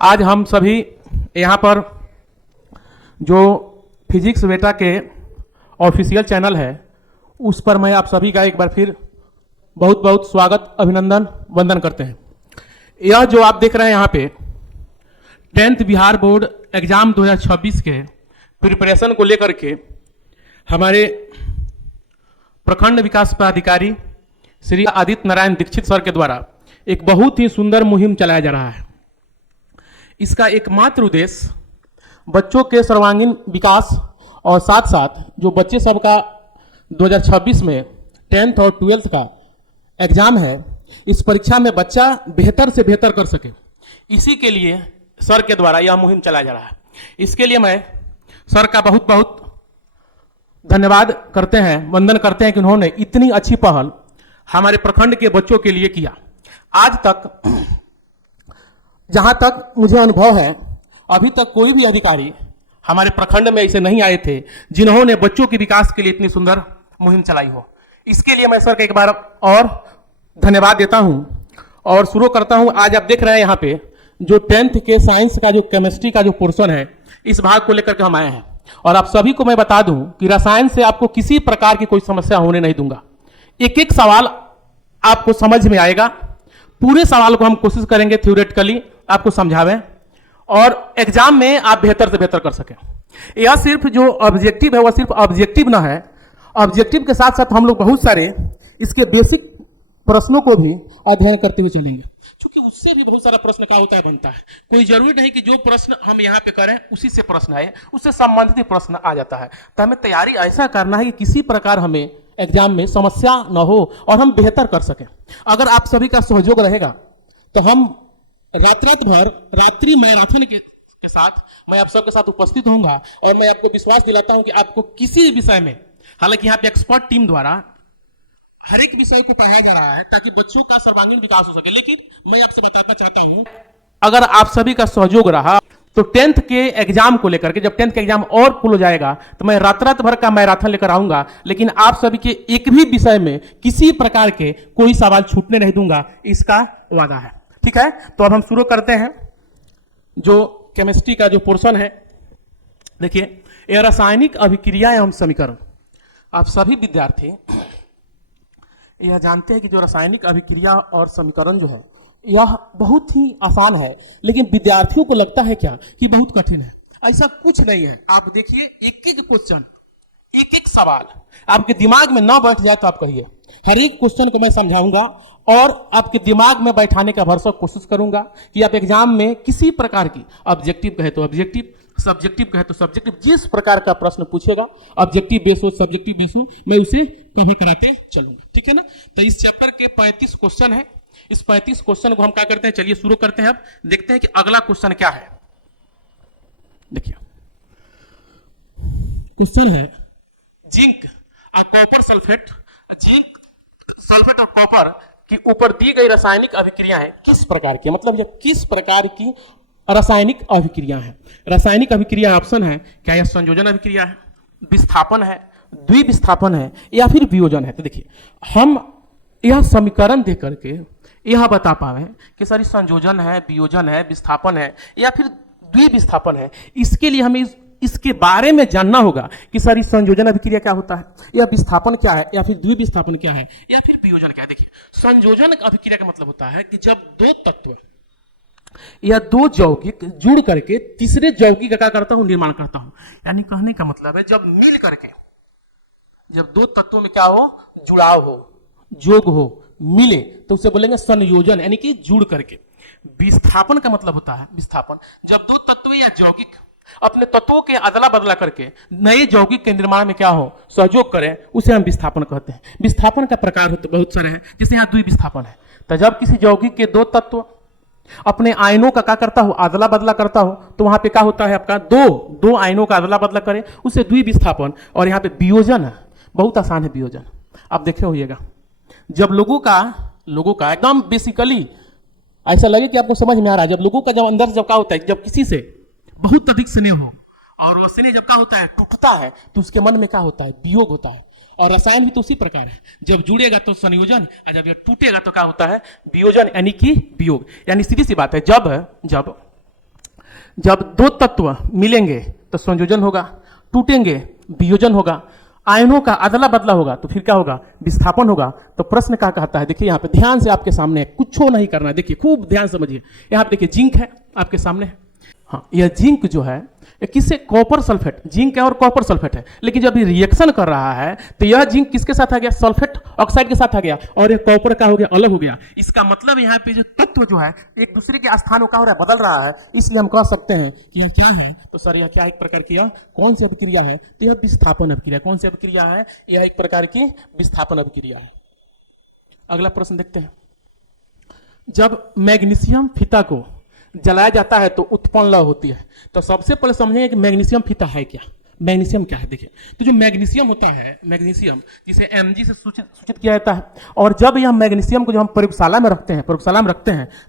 आज हम सभी यहाँ पर जो फिजिक्स बेटा के ऑफिशियल चैनल है उस पर मैं आप सभी का एक बार फिर बहुत बहुत स्वागत अभिनंदन वंदन करते हैं। यह जो आप देख रहे हैं यहाँ पे 10th बिहार बोर्ड एग्जाम 2026 के प्रिपरेशन को लेकर के हमारे प्रखंड विकास पदाधिकारी श्री आदित्य नारायण दीक्षित सर के द्वारा एक बहुत ही सुंदर मुहिम चलाया जा रहा है। इसका एकमात्र उद्देश्य बच्चों के सर्वांगीण विकास और साथ साथ जो बच्चे सबका 2026 में 10th और 12th का एग्जाम है, इस परीक्षा में बच्चा बेहतर से बेहतर कर सके, इसी के लिए सर के द्वारा यह मुहिम चलाया जा रहा है। इसके लिए मैं सर का बहुत बहुत धन्यवाद करते हैं, वंदन करते हैं कि उन्होंने इतनी अच्छी पहल हमारे प्रखंड के बच्चों के लिए किया। आज तक जहां तक मुझे अनुभव है, अभी तक कोई भी अधिकारी हमारे प्रखंड में ऐसे नहीं आए थे जिन्होंने बच्चों के विकास के लिए इतनी सुंदर मुहिम चलाई हो। इसके लिए मैं सर का एक बार और धन्यवाद देता हूं और शुरू करता हूं। आज आप देख रहे हैं यहाँ पे जो 10th के साइंस का जो केमिस्ट्री का जो पोर्शन है, इस भाग को लेकर के हम आए हैं और आप सभी को मैं बता दूं कि रसायन से आपको किसी प्रकार की कोई समस्या होने नहीं दूंगा। एक एक सवाल आपको समझ में आएगा, पूरे सवाल को हम कोशिश करेंगे थ्योरेटिकली आपको समझावें और एग्जाम में आप बेहतर से बेहतर कर सकें। यह सिर्फ जो ऑब्जेक्टिव है वह सिर्फ ऑब्जेक्टिव ना है, ऑब्जेक्टिव के साथ साथ हम लोग बहुत सारे इसके बेसिक प्रश्नों को भी अध्ययन करते हुए चलेंगे, क्योंकि उससे भी बहुत सारा प्रश्न क्या होता है बनता है। कोई जरूरी नहीं कि जो प्रश्न हम यहाँ पे करें उसी से प्रश्न आए, उससे संबंधित प्रश्न आ जाता है। तो हमें तैयारी ऐसा करना है कि किसी प्रकार हमें एग्जाम में समस्या न हो और हम बेहतर कर सकें। अगर आप सभी का सहयोग रहेगा तो हम रात भर रात्रि मैराथन के साथ मैं आप सबके साथ उपस्थित होऊंगा और मैं आपको विश्वास दिलाता हूं कि आपको किसी भी विषय में, हालांकि यहाँ पे एक्सपर्ट टीम द्वारा हर एक विषय को पढ़ाया जा रहा है ताकि बच्चों का सर्वांगीण विकास हो सके, लेकिन मैं आपसे बताना चाहता हूं अगर आप सभी का सहयोग रहा तो 10th के एग्जाम को लेकर के, जब 10th का एग्जाम और फुल हो जाएगा तो मैं रात भर का मैराथन लेकर आऊंगा, लेकिन आप सभी के एक भी विषय में किसी प्रकार के कोई सवाल छूटने नहीं दूंगा, इसका वादा है। ठीक है, तो अब हम शुरू करते हैं जो केमिस्ट्री का जो पोर्शन है। देखिए, यह रासायनिक अभिक्रिया एवं समीकरण। आप सभी विद्यार्थी यह जानते हैं कि जो रासायनिक अभिक्रिया और समीकरण जो है यह बहुत ही आसान है, लेकिन विद्यार्थियों को लगता है क्या कि बहुत कठिन है। ऐसा कुछ नहीं है। आप देखिए, एक एक क्वेश्चन, एक एक सवाल आपके दिमाग में ना बैठ जाए तो आप कहिए। हर एक क्वेश्चन को मैं समझाऊंगा और आपके दिमाग में बैठाने का भरसक कोशिश करूंगा कि आप एग्जाम में किसी प्रकार की ऑब्जेक्टिव कहे तो ऑब्जेक्टिव, सब्जेक्टिव कहे तो सब्जेक्टिव, जिस प्रकार का प्रश्न पूछेगा ऑब्जेक्टिव बेस हो, सब्जेक्टिव बेस हो, मैं उसे कवर कराते चलूंगा। ठीक है ना। तो इस चैप्टर के 35 क्वेश्चन है। इस 35 क्वेश्चन को हम क्या करते हैं, चलिए शुरू करते हैं। अब देखते हैं कि अगला क्वेश्चन क्या है। देखिए, क्वेश्चन है जिंक और कॉपर सल्फेट, जिंक सल्फेट और कॉपर की ऊपर दी गई रासायनिक अभिक्रियाएं किस प्रकार की, मतलब यह किस प्रकार की रासायनिक अभिक्रिया है। रासायनिक अभिक्रिया ऑप्शन है, क्या यह संयोजन अभिक्रिया है, विस्थापन है, द्विविस्थापन है या फिर वियोजन है। तो देखिए, हम यह समीकरण देख करके यह बता पावे कि सर संयोजन है, वियोजन है, विस्थापन है या फिर द्विविस्थापन है। इसके लिए हमें इसके बारे में जानना होगा कि सर संयोजन अभिक्रिया क्या होता है, या विस्थापन क्या है, या फिर द्विविस्थापन क्या है, या फिर वियोजन क्या है। देखिए, संयोजन अभिक्रिया का मतलब होता है कि जब दो तत्व या दो यौगिक जुड़ करके तीसरे यौगिक का क्या करता हूं, निर्माण करता हूं। यानी कहने का मतलब है जब मिल करके, जब दो तत्वों में क्या हो, जुड़ाव हो, जोग हो, मिले तो उसे बोलेंगे संयोजन, यानी कि जुड़ करके। विस्थापन का मतलब होता है विस्थापन, जब दो तत्व या यौगिक अपने तत्वों के अदला बदला करके नए यौगिक के निर्माण में क्या हो, सहयोग करें, उसे हम विस्थापन कहते हैं। विस्थापन का प्रकार होते बहुत सारे हैं, जैसे यहाँ द्विविस्थापन है। तो जब किसी यौगिक के दो तत्व अपने आयनों का क्या करता हो, अदला बदला करता हो, तो वहां पे क्या होता है आपका, दो आयनों का अदला बदला करे, उसे द्विविस्थापन। और यहाँ पे वियोजन है, बहुत आसान है वियोजन। आप देखे होइएगा, जब लोगों का एकदम बेसिकली ऐसा लगे कि आपको समझ में आ रहा है, जब लोगों का जब अंदर जब क्या होता है, जब किसी से बहुत अधिक स्नेह हो और वह स्नेह जब क्या होता है, टूटता है, तो उसके मन में क्या होता है, वियोग होता है। और रसायन भी तो उसी प्रकार है, जब जुड़ेगा तो संयोजन और जब टूटेगा तो क्या होता है, वियोजन, यानी कि वियोग। यानी सीधी सी बात है, जब जब दो तत्व मिलेंगे तो संयोजन होगा, टूटेंगे वियोजन होगा, आयनों का अदला बदला होगा तो फिर क्या होगा, विस्थापन होगा। तो प्रश्न क्या कहता है, देखिए यहाँ पे ध्यान से आपके सामने है, कुछ नहीं करना है, देखिए खूब ध्यान समझिए। यहाँ पे देखिए जिंक है आपके सामने है। हाँ, यह जिंक जो है ये किससे, कॉपर सल्फेट, जिंक है और कॉपर सल्फेट है। लेकिन जब ये रिएक्शन कर रहा है तो यह जिंक किसके साथ आ गया, सल्फेट ऑक्साइड के साथ आ गया, और ये कॉपर का हो गया, अलग हो गया। इसका मतलब यहाँ पे जो तत्व जो है एक दूसरे के स्थानों का हो रहा है, बदल रहा है। इसलिए हम कह सकते हैं कि यह क्या है, तो सर यह क्या एक प्रकार की, कौन सी अभिक्रिया है, तो यह विस्थापन अभिक्रिया। कौन सी अभिक्रिया है, यह एक प्रकार की विस्थापन अभिक्रिया है। अगला प्रश्न देखते हैं। जब मैग्नीशियम फीता को जलाया जाता है तो उत्पन्न लौ होती है। तो सबसे पहले समझेंगे कि मैग्नीशियम फीता है क्या, मैग्नीशियम क्या है। देखिए तो जो मैग्नीशियम होता है, मैग्नीशियम जिसे Mg से सूचित किया जाता है, और जब यह मैग्नीशियम को जो हम प्रयोगशाला में रखते हैं, तो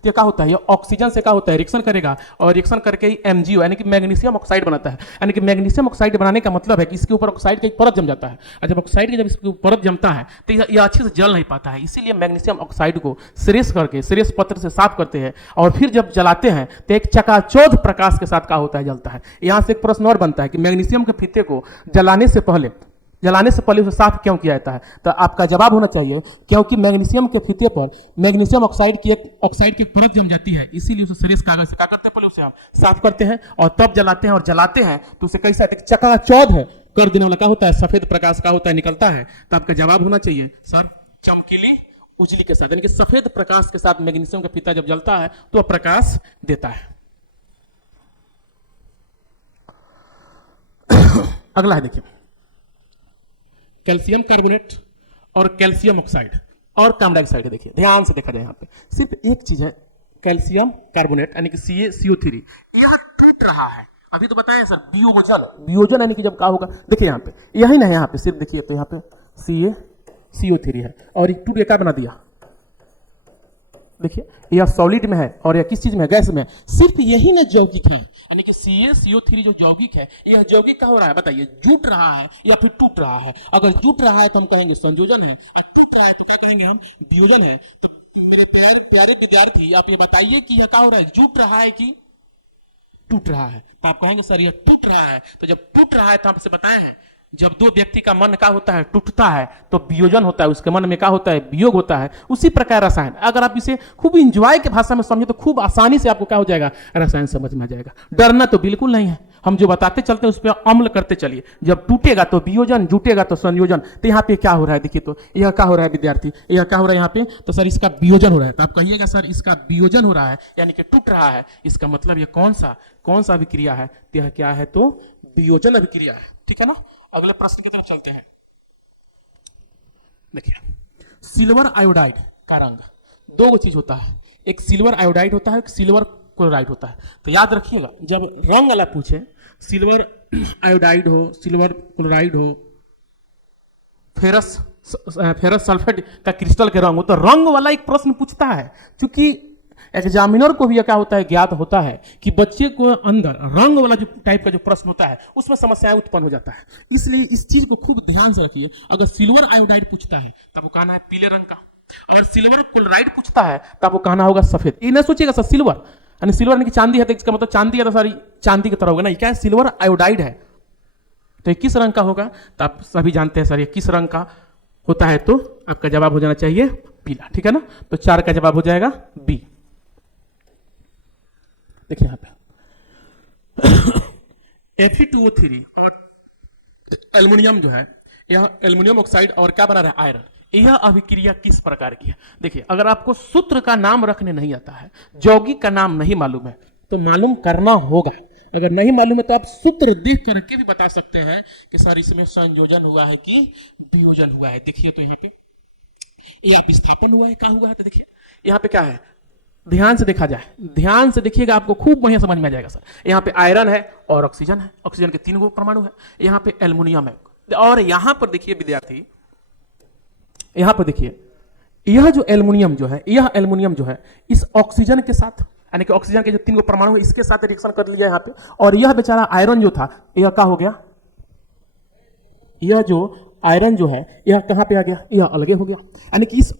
ये क्या होता है, ये ऑक्सीजन से क्या होता है, रिएक्शन करेगा, और रिएक्शन करके ही MgO यानी कि मैग्नीशियम ऑक्साइड बनाता है। यानी कि मैग्नीशियम ऑक्साइड बनाने का मतलब है कि इसके ऊपर ऑक्साइड का एक परत जम जाता है, और जब ऑक्साइड की जब इसके ऊपर परत जमता है तो ये अच्छे से जल नहीं पाता है। इसीलिए मैग्नीशियम ऑक्साइड को श्रेष करके, श्रेष पत्र से साफ करते हैं, और फिर जब जलाते हैं तो एक चकाचौंध प्रकाश के साथ क्या होता है, जलता है। यहाँ से एक प्रश्न और बनता है कि मैग्नीशियम के फीते को जलाने से पहले उसे साफ क्यों किया जाता है। तो आपका जवाब होना चाहिए क्योंकि मैग्नीशियम के फीते पर मैग्नीशियम ऑक्साइड की एक परत जम जाती है, इसीलिए उसे श्रेष्ठ कागज से क्या करते हैं, पहले उसे आप साफ करते हैं और तब जलाते हैं, और जलाते हैं तो उसे कैसा चकाचौंध है कर देने वाला क्या होता है, सफेद प्रकाश का होता है, निकलता है। तो आपका जवाब होना चाहिए सर चमकीली उजली के साथ, यानी कि सफेद प्रकाश के साथ मैग्नीशियम का फीता जब जलता है तो वह प्रकाश देता है। अगला है देखिए, कैल्शियम कार्बोनेट और कैल्शियम ऑक्साइड और कार्बन डाइऑक्साइड है। देखिए ध्यान से देखा जाए, यहाँ पे सिर्फ एक चीज है, कैल्शियम कार्बोनेट यानी कि CaCO3 यह टूट रहा है। अभी तो बताया सर वियोजन यानी कि जब क्या होगा, देखिए यहाँ पे यही ना है, यहाँ पे सिर्फ देखिए तो यहाँ पे CaCO3 है और एक टूट के क्या बना दिया, देखिए यह सॉलिड में है और यह किस चीज में है, गैस में। सिर्फ यही ना यौगिक है, यानी कि CaCO3 जो यौगिक है, यह यौगिक क्या हो रहा है बताइए, जुट रहा है या फिर टूट रहा है। अगर जुट रहा है तो हम कहेंगे संयोजन है, और टूट रहा है तो क्या कहेंगे हम, वियोजन है। तो मेरे प्यारे विद्यार्थी आप ये बताइए कि यह क्या हो रहा है, जुट रहा है कि टूट रहा है। तो आप कहेंगे सर यह टूट रहा है। तो जब टूट रहा है तो आपसे बताए हैं, जब दो व्यक्ति का मन क्या होता है, टूटता है तो वियोजन होता है, उसके मन में क्या होता है, वियोग होता है। उसी प्रकार रसायन, अगर आप इसे खूब इंजॉय के भाषा में समझे तो खूब आसानी से आपको क्या हो जाएगा, रसायन समझ में आ जाएगा। डरना तो बिल्कुल नहीं है, हम जो बताते चलते हैं उस पर अमल करते चलिए। जब टूटेगा तो वियोजन, जुटेगा तो संयोजन। तो यहाँ पे क्या हो रहा है, देखिए तो यह क्या हो रहा है विद्यार्थी, यह क्या हो रहा है यहाँ पे, तो सर इसका वियोजन हो रहा है। तो आप कहिएगा सर इसका वियोजन हो रहा है, यानी कि टूट रहा है। इसका मतलब ये कौन सा अभिक्रिया है, तो यह क्या है, तो वियोजन अभिक्रिया है। ठीक है ना। अगले प्रश्न की तरफ चलते हैं। देखिए सिल्वर आयोडाइड का रंग, दो चीज होता है, एक सिल्वर आयोडाइड होता है, एक सिल्वर क्लोराइड होता है। तो याद रखिएगा जब रंग वाला पूछे, सिल्वर आयोडाइड हो, सिल्वर क्लोराइड हो, फेरस सल्फेट का क्रिस्टल के रंग हो, तो रंग वाला एक प्रश्न पूछता है। क्योंकि एग्जामिनर को भी यह क्या होता है, ज्ञात होता है कि बच्चे को अंदर रंग वाला जो टाइप का जो प्रश्न होता है उसमें समस्याएं उत्पन्न हो जाता है। इसलिए इस चीज को खूब ध्यान से रखिए। अगर सिल्वर आयोडाइड पूछता है तब वो कहना है पीले रंग का, और सिल्वर क्लोराइड पूछता है तब वो कहना होगा सफेद। ये ना सोचिएगा सर सिल्वर यानी सिल्वर यानी कि चांदी है, तो इसका मतलब चांदी है तो सारी चांदी की तरह होगा ना। ये क्या है, सिल्वर आयोडाइड है, तो ये किस रंग का होगा, तो आप सभी जानते हैं सर ये किस रंग का होता है। तो आपका जवाब हो जाना चाहिए पीला। ठीक है ना। तो 4 का जवाब हो जाएगा बी। देखिए यहाँ पे Fe2O3 और एल्युमिनियम जो है, यह एल्युमिनियम ऑक्साइड और क्या बना रहा है, आयरन। यह अभिक्रिया किस प्रकार की है। देखिए अगर आपको सूत्र का नाम रखने नहीं आता है, यौगिक का नाम नहीं मालूम है, तो मालूम करना होगा। अगर नहीं मालूम है तो आप सूत्र देख करके भी बता सकते हैं कि सर इसमें संयोजन हुआ है कि वियोजन हुआ है। देखिए तो यहाँ पे यह विस्थापन हुआ है, क्या हुआ है, तो देखिए यहाँ पे क्या है, ध्यान से देखा जाए, ध्यान से देखिएगा आपको खूब बढ़िया समझ में आ जाएगा सर। यहाँ पे आयरन है और ऑक्सीजन है, ऑक्सीजन के 3 परमाणु है। यहाँ पे एल्युमिनियम है, और यहाँ पर देखिए विद्यार्थी, यहाँ पर देखिए यह जो एल्युमिनियम जो है इस ऑक्सीजन के साथ, यानी कि ऑक्सीजन के जो 3 परमाणु है इसके साथ रिएक्शन कर लिया यहाँ पे, और यह बेचारा आयरन जो था यह क्या हो गया, यह जो आयरन जो है यह कहां पे आ गया, यह अलग हो गया। यानी कि इस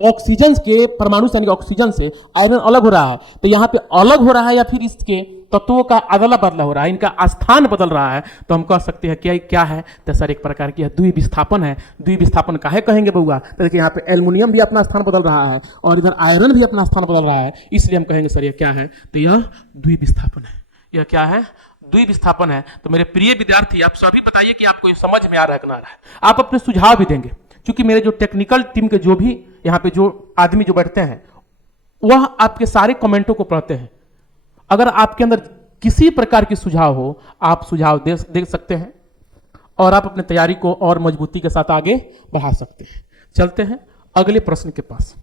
ऑक्सीजन के परमाणु से, यानी कि ऑक्सीजन से आयरन अलग हो रहा है। तो यहाँ पे अलग हो रहा है या फिर इसके तत्वों का अदला बदला हो रहा है, इनका स्थान बदल रहा है, तो हम कह सकते हैं क्या क्या है? तो सर एक प्रकार की द्विविस्थापन है। द्विविस्थापन काहे कहेंगे बउआ? तो देखिए यहाँ पे एल्युमिनियम भी अपना स्थान बदल रहा है और इधर आयरन भी अपना स्थान बदल रहा है, इसलिए हम कहेंगे सर ये क्या है? तो यह द्विविस्थापन है। यह क्या है? द्विविस्थापन है। तो मेरे प्रिय विद्यार्थी, आप सभी बताइए कि आपको ये समझ में आ रहा है कि ना आ रहा है। आप अपने सुझाव भी देंगे, क्योंकि मेरे जो टेक्निकल टीम के जो भी यहाँ पे जो आदमी जो बैठते हैं वह आपके सारे कमेंटों को पढ़ते हैं। अगर आपके अंदर किसी प्रकार की सुझाव हो, आप सुझाव दे सकते हैं और आप अपनी तैयारी को और मजबूती के साथ आगे बढ़ा सकते हैं। चलते हैं अगले प्रश्न के पास।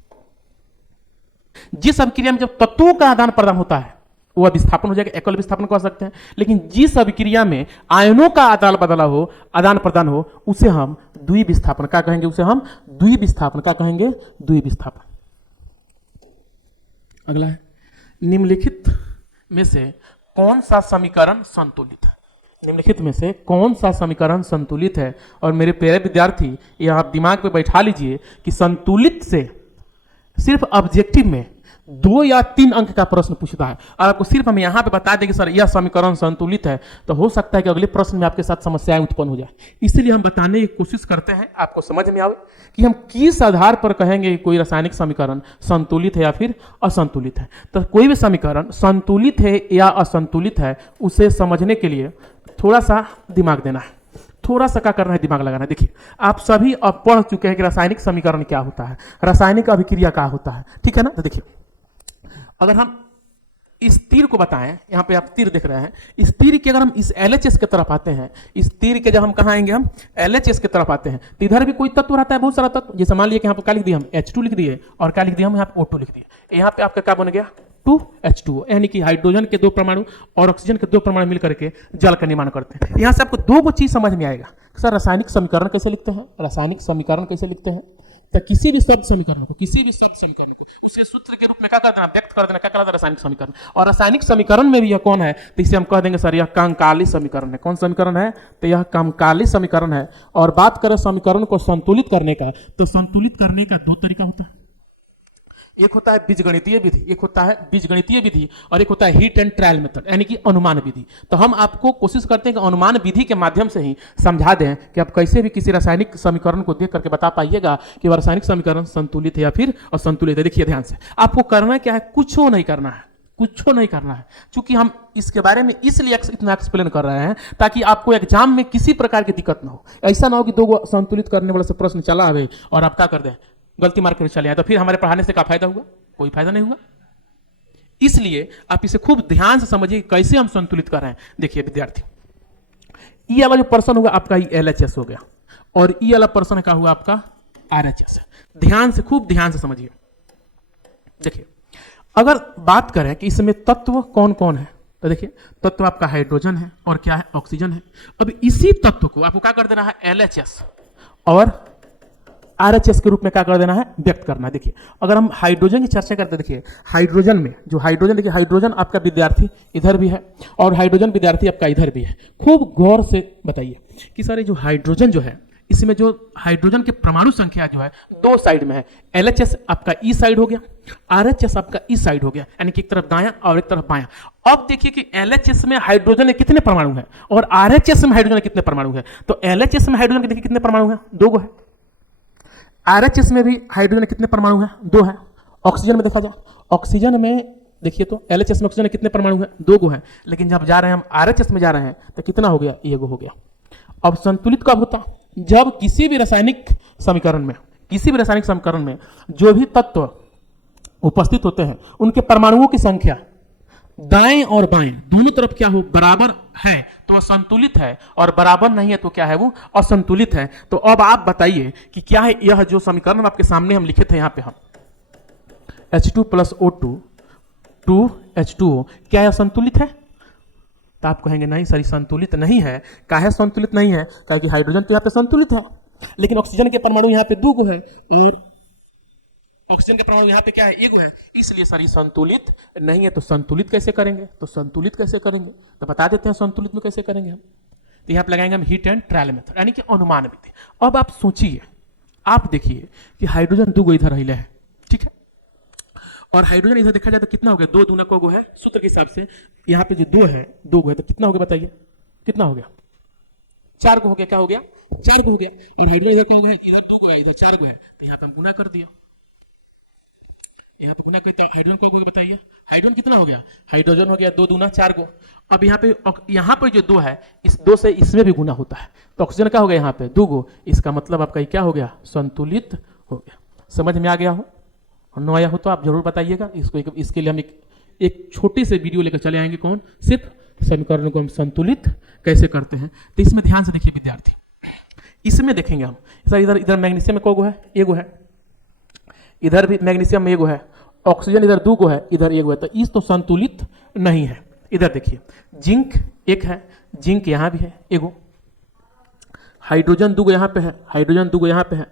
जिस अभिक्रिया में जब तत्वों का आदान प्रदान होता है वह विस्थापन हो जाएगा, एकल विस्थापन कह सकते हैं। लेकिन जिस अभिक्रिया में आयनों का आदान बदला हो, आदान प्रदान हो, उसे हम द्विविस्थापन क्या कहेंगे? उसे हम द्विविस्थापन क्या कहेंगे? द्विविस्थापन। अगला है, निम्नलिखित में से कौन सा समीकरण संतुलित है? निम्नलिखित में से कौन सा समीकरण संतुलित है? और मेरे प्यारे विद्यार्थी, यह आप दिमाग में बैठा लीजिए कि संतुलित से सिर्फ ऑब्जेक्टिव में 2 या 3 अंक का प्रश्न पूछता है और आपको सिर्फ हम यहां पे बता दें कि सर यह समीकरण संतुलित है, तो हो सकता है कि अगले प्रश्न में आपके साथ समस्याएं उत्पन्न हो जाए। इसलिए हम बताने की कोशिश करते हैं, आपको समझ में आवे कि हम किस आधार पर कहेंगे कि कोई रासायनिक समीकरण संतुलित है या फिर असंतुलित है। तो कोई भी समीकरण संतुलित है या असंतुलित है, उसे समझने के लिए थोड़ा सा दिमाग देना है, थोड़ा सा क्या करना है? दिमाग लगाना है। देखिए, आप सभी अब पढ़ चुके हैं कि रासायनिक समीकरण क्या होता है, रासायनिक अभिक्रिया क्या होता है, ठीक है ना? तो देखिए, अगर हम इस तीर को बताएं, यहां पे आप तीर देख रहे हैं, इस तीर के अगर हम इस LHS की तरफ आते हैं, इस तीर के जब हम कहां आएंगे? हम LHS की तरफ आते हैं, तो इधर भी कोई तत्व रहता है, बहुत सारा तत्व। जैसे मान लिया कि यहाँ पे क्या लिख दिया? हम H2 लिख दिए और क्या लिख दिया? हम यहाँ पे O2 लिख दिए। यहाँ पे आपका क्या बन गया? 2H2O, यानी कि हाइड्रोजन के 2 परमाणु और ऑक्सीजन के 2 परमाणु मिलकर के जल का निर्माण करते हैं। यहां से आपको 2 चीज समझ में आएगा। सर रासायनिक समीकरण कैसे लिखते हैं? रासायनिक समीकरण कैसे लिखते हैं? तो किसी भी शब्द समीकरण को उसके सूत्र के रूप में क्या कर देना? व्यक्त कर देना। क्या कहलाता है? रासायनिक समीकरण। और रासायनिक समीकरण में भी यह कौन है? तो इसे हम कह देंगे सर यह कंकाली समीकरण है। कौन समीकरण है? तो यह कंकाली समीकरण है। और बात करें समीकरण को संतुलित करने का, तो संतुलित करने का 2 तरीका होता है। एक होता है बीजगणितीय विधि, एक होता है बीजगणितीय विधि, और एक होता है हिट एंड ट्रायल मेथड, यानी कि अनुमान विधि। तो हम आपको कोशिश करते हैं कि अनुमान विधि के माध्यम से ही समझा दें कि आप कैसे भी किसी रासायनिक समीकरण को देख करके बता पाइएगा कि वह रासायनिक समीकरण संतुलित है या फिर असंतुलित है। देखिए ध्यान से, आपको करना क्या है? कुछ नहीं करना है, कुछ नहीं करना है। चूंकि हम इसके बारे में इसलिए इतना एक्सप्लेन कर रहे हैं ताकि आपको एग्जाम में किसी प्रकार की दिक्कत ना हो। ऐसा ना हो कि 2 संतुलित करने वाला से प्रश्न चला आवे और आप क्या कर दें? गलती मार कर चले आए, तो फिर हमारे पढ़ाने से क्या फायदा हुआ? कोई फायदा नहीं हुआ। इसलिए आप इसे खूब ध्यान से समझिए कैसे हम संतुलित कर रहे हैं। देखिए विद्यार्थी, ई वाला जो पर्सन होगा आपका ई LHS हो गया और ई वाला पर्सन क्या हुआ? आपका RHS। ध्यान से, खूब ध्यान से समझिए। देखिए, अगर बात करें कि इसमें तत्व कौन कौन है, तो देखिए तत्व आपका हाइड्रोजन है और क्या है? ऑक्सीजन है। अब इसी तत्व को आपको क्या कर देना है? LHS और RHS के रूप में क्या कर देना है? व्यक्त करना है। देखिए, अगर हम हाइड्रोजन की चर्चा करते हैं, देखिए हाइड्रोजन में जो हाइड्रोजन, देखिए हाइड्रोजन आपका विद्यार्थी इधर भी है और हाइड्रोजन विद्यार्थी आपका इधर भी है। खूब गौर से बताइए कि सारे जो हाइड्रोजन जो है, इसमें जो हाइड्रोजन की परमाणु संख्या जो है 2 साइड में है। LHS आपका ई साइड हो गया, RHS आपका ई साइड हो गया, यानी कि एक तरफ दायां और एक तरफ बायां। अब देखिए कि LHS में हाइड्रोजन के कितने परमाणु हैं और RHS में हाइड्रोजन के कितने परमाणु हैं। तो LHS में हाइड्रोजन के देखिए कितने परमाणु हैं? 2 है। RHS में भी हाइड्रोजन के कितने परमाणु हैं? 2 है। ऑक्सीजन में देखा जाए, ऑक्सीजन में देखिए तो LHS में ऑक्सीजन के कितने परमाणु हैं? 2 है। लेकिन जब जा रहे हैं हम RHS में जा रहे हैं तो कितना हो गया? 1 हो गया। अब संतुलित कब होता है? जब किसी भी रासायनिक समीकरण में जो भी तत्व उपस्थित होते हैं उनके परमाणुओं की संख्या दाएं और बाएं दोनों तरफ क्या हो? बराबर है तो संतुलित है, और बराबर नहीं है तो क्या है? वो असंतुलित है। तो अब आप बताइए कि क्या है यह जो समीकरण आपके सामने हम लिखे थे, यहां पे हम H2 + O2 2H2O, क्या यह संतुलित है? तो आप कहेंगे नहीं सर संतुलित नहीं है। काहे संतुलित नहीं है? क्योंकि हाइड्रोजन तो यहाँ पे संतुलित है, लेकिन ऑक्सीजन के परमाणु यहाँ पे 2 है और ऑक्सीजन का परमाणु यहाँ पे क्या है? 1 है। इसलिए सर ये संतुलित नहीं है। तो संतुलित कैसे करेंगे? तो बता देते हैं संतुलित में कैसे करेंगे हम। तो यहाँ पे लगाएंगे हम हिट एंड ट्रायल मेथड, यानी कि अनुमान विधि। अब आप सोचिए, आप देखिए कि हाइड्रोजन 2 इधर रहिले है, ठीक है, और हाइड्रोजन इधर देखा जाए तो कितना हो गया, 2 दूना को गो है, सूत्र के हिसाब से यहाँ पे जो 2 गो है तो कितना हो गया बताइए, कितना हो गया, 4 गो हो गया, क्या हो गया, 4 गो हो गया। और हाइड्रोजन इधर क्या हो गया, इधर 2 गो है, इधर 4 गो है, तो यहाँ पे हम गुना कर दिया, यहाँ पे गुना करते हाइड्रोजन को बताइए, हाइड्रोजन कितना हो गया, हाइड्रोजन हो गया 2 दूना 4 गो। अब यहाँ पे जो 2 है, इस 2 से इसमें भी गुना होता है, तो ऑक्सीजन क्या हो गया यहाँ पे 2 गो, इसका मतलब आपका क्या हो गया, संतुलित हो गया। समझ में आ गया हो, न आया हो तो आप जरूर बताइएगा। इसके लिए हम एक छोटी से वीडियो लेकर चले आएंगे, कौन, सिर्फ समीकरण को हम संतुलित कैसे करते हैं। तो इसमें ध्यान से देखिए विद्यार्थी, इसमें देखेंगे हम सर, इधर मैग्नीशियम में को गो है, एगो है, इधर भी मैग्नीशियम में एगो है, ऑक्सीजन इधर 2 गो है, इधर एगो है, तो इस तो संतुलित नहीं है। इधर देखिए जिंक 1 है, जिंक यहाँ भी है एगो, हाइड्रोजन 2 गो यहाँ पे है, हाइड्रोजन 2 गो यहाँ पे है,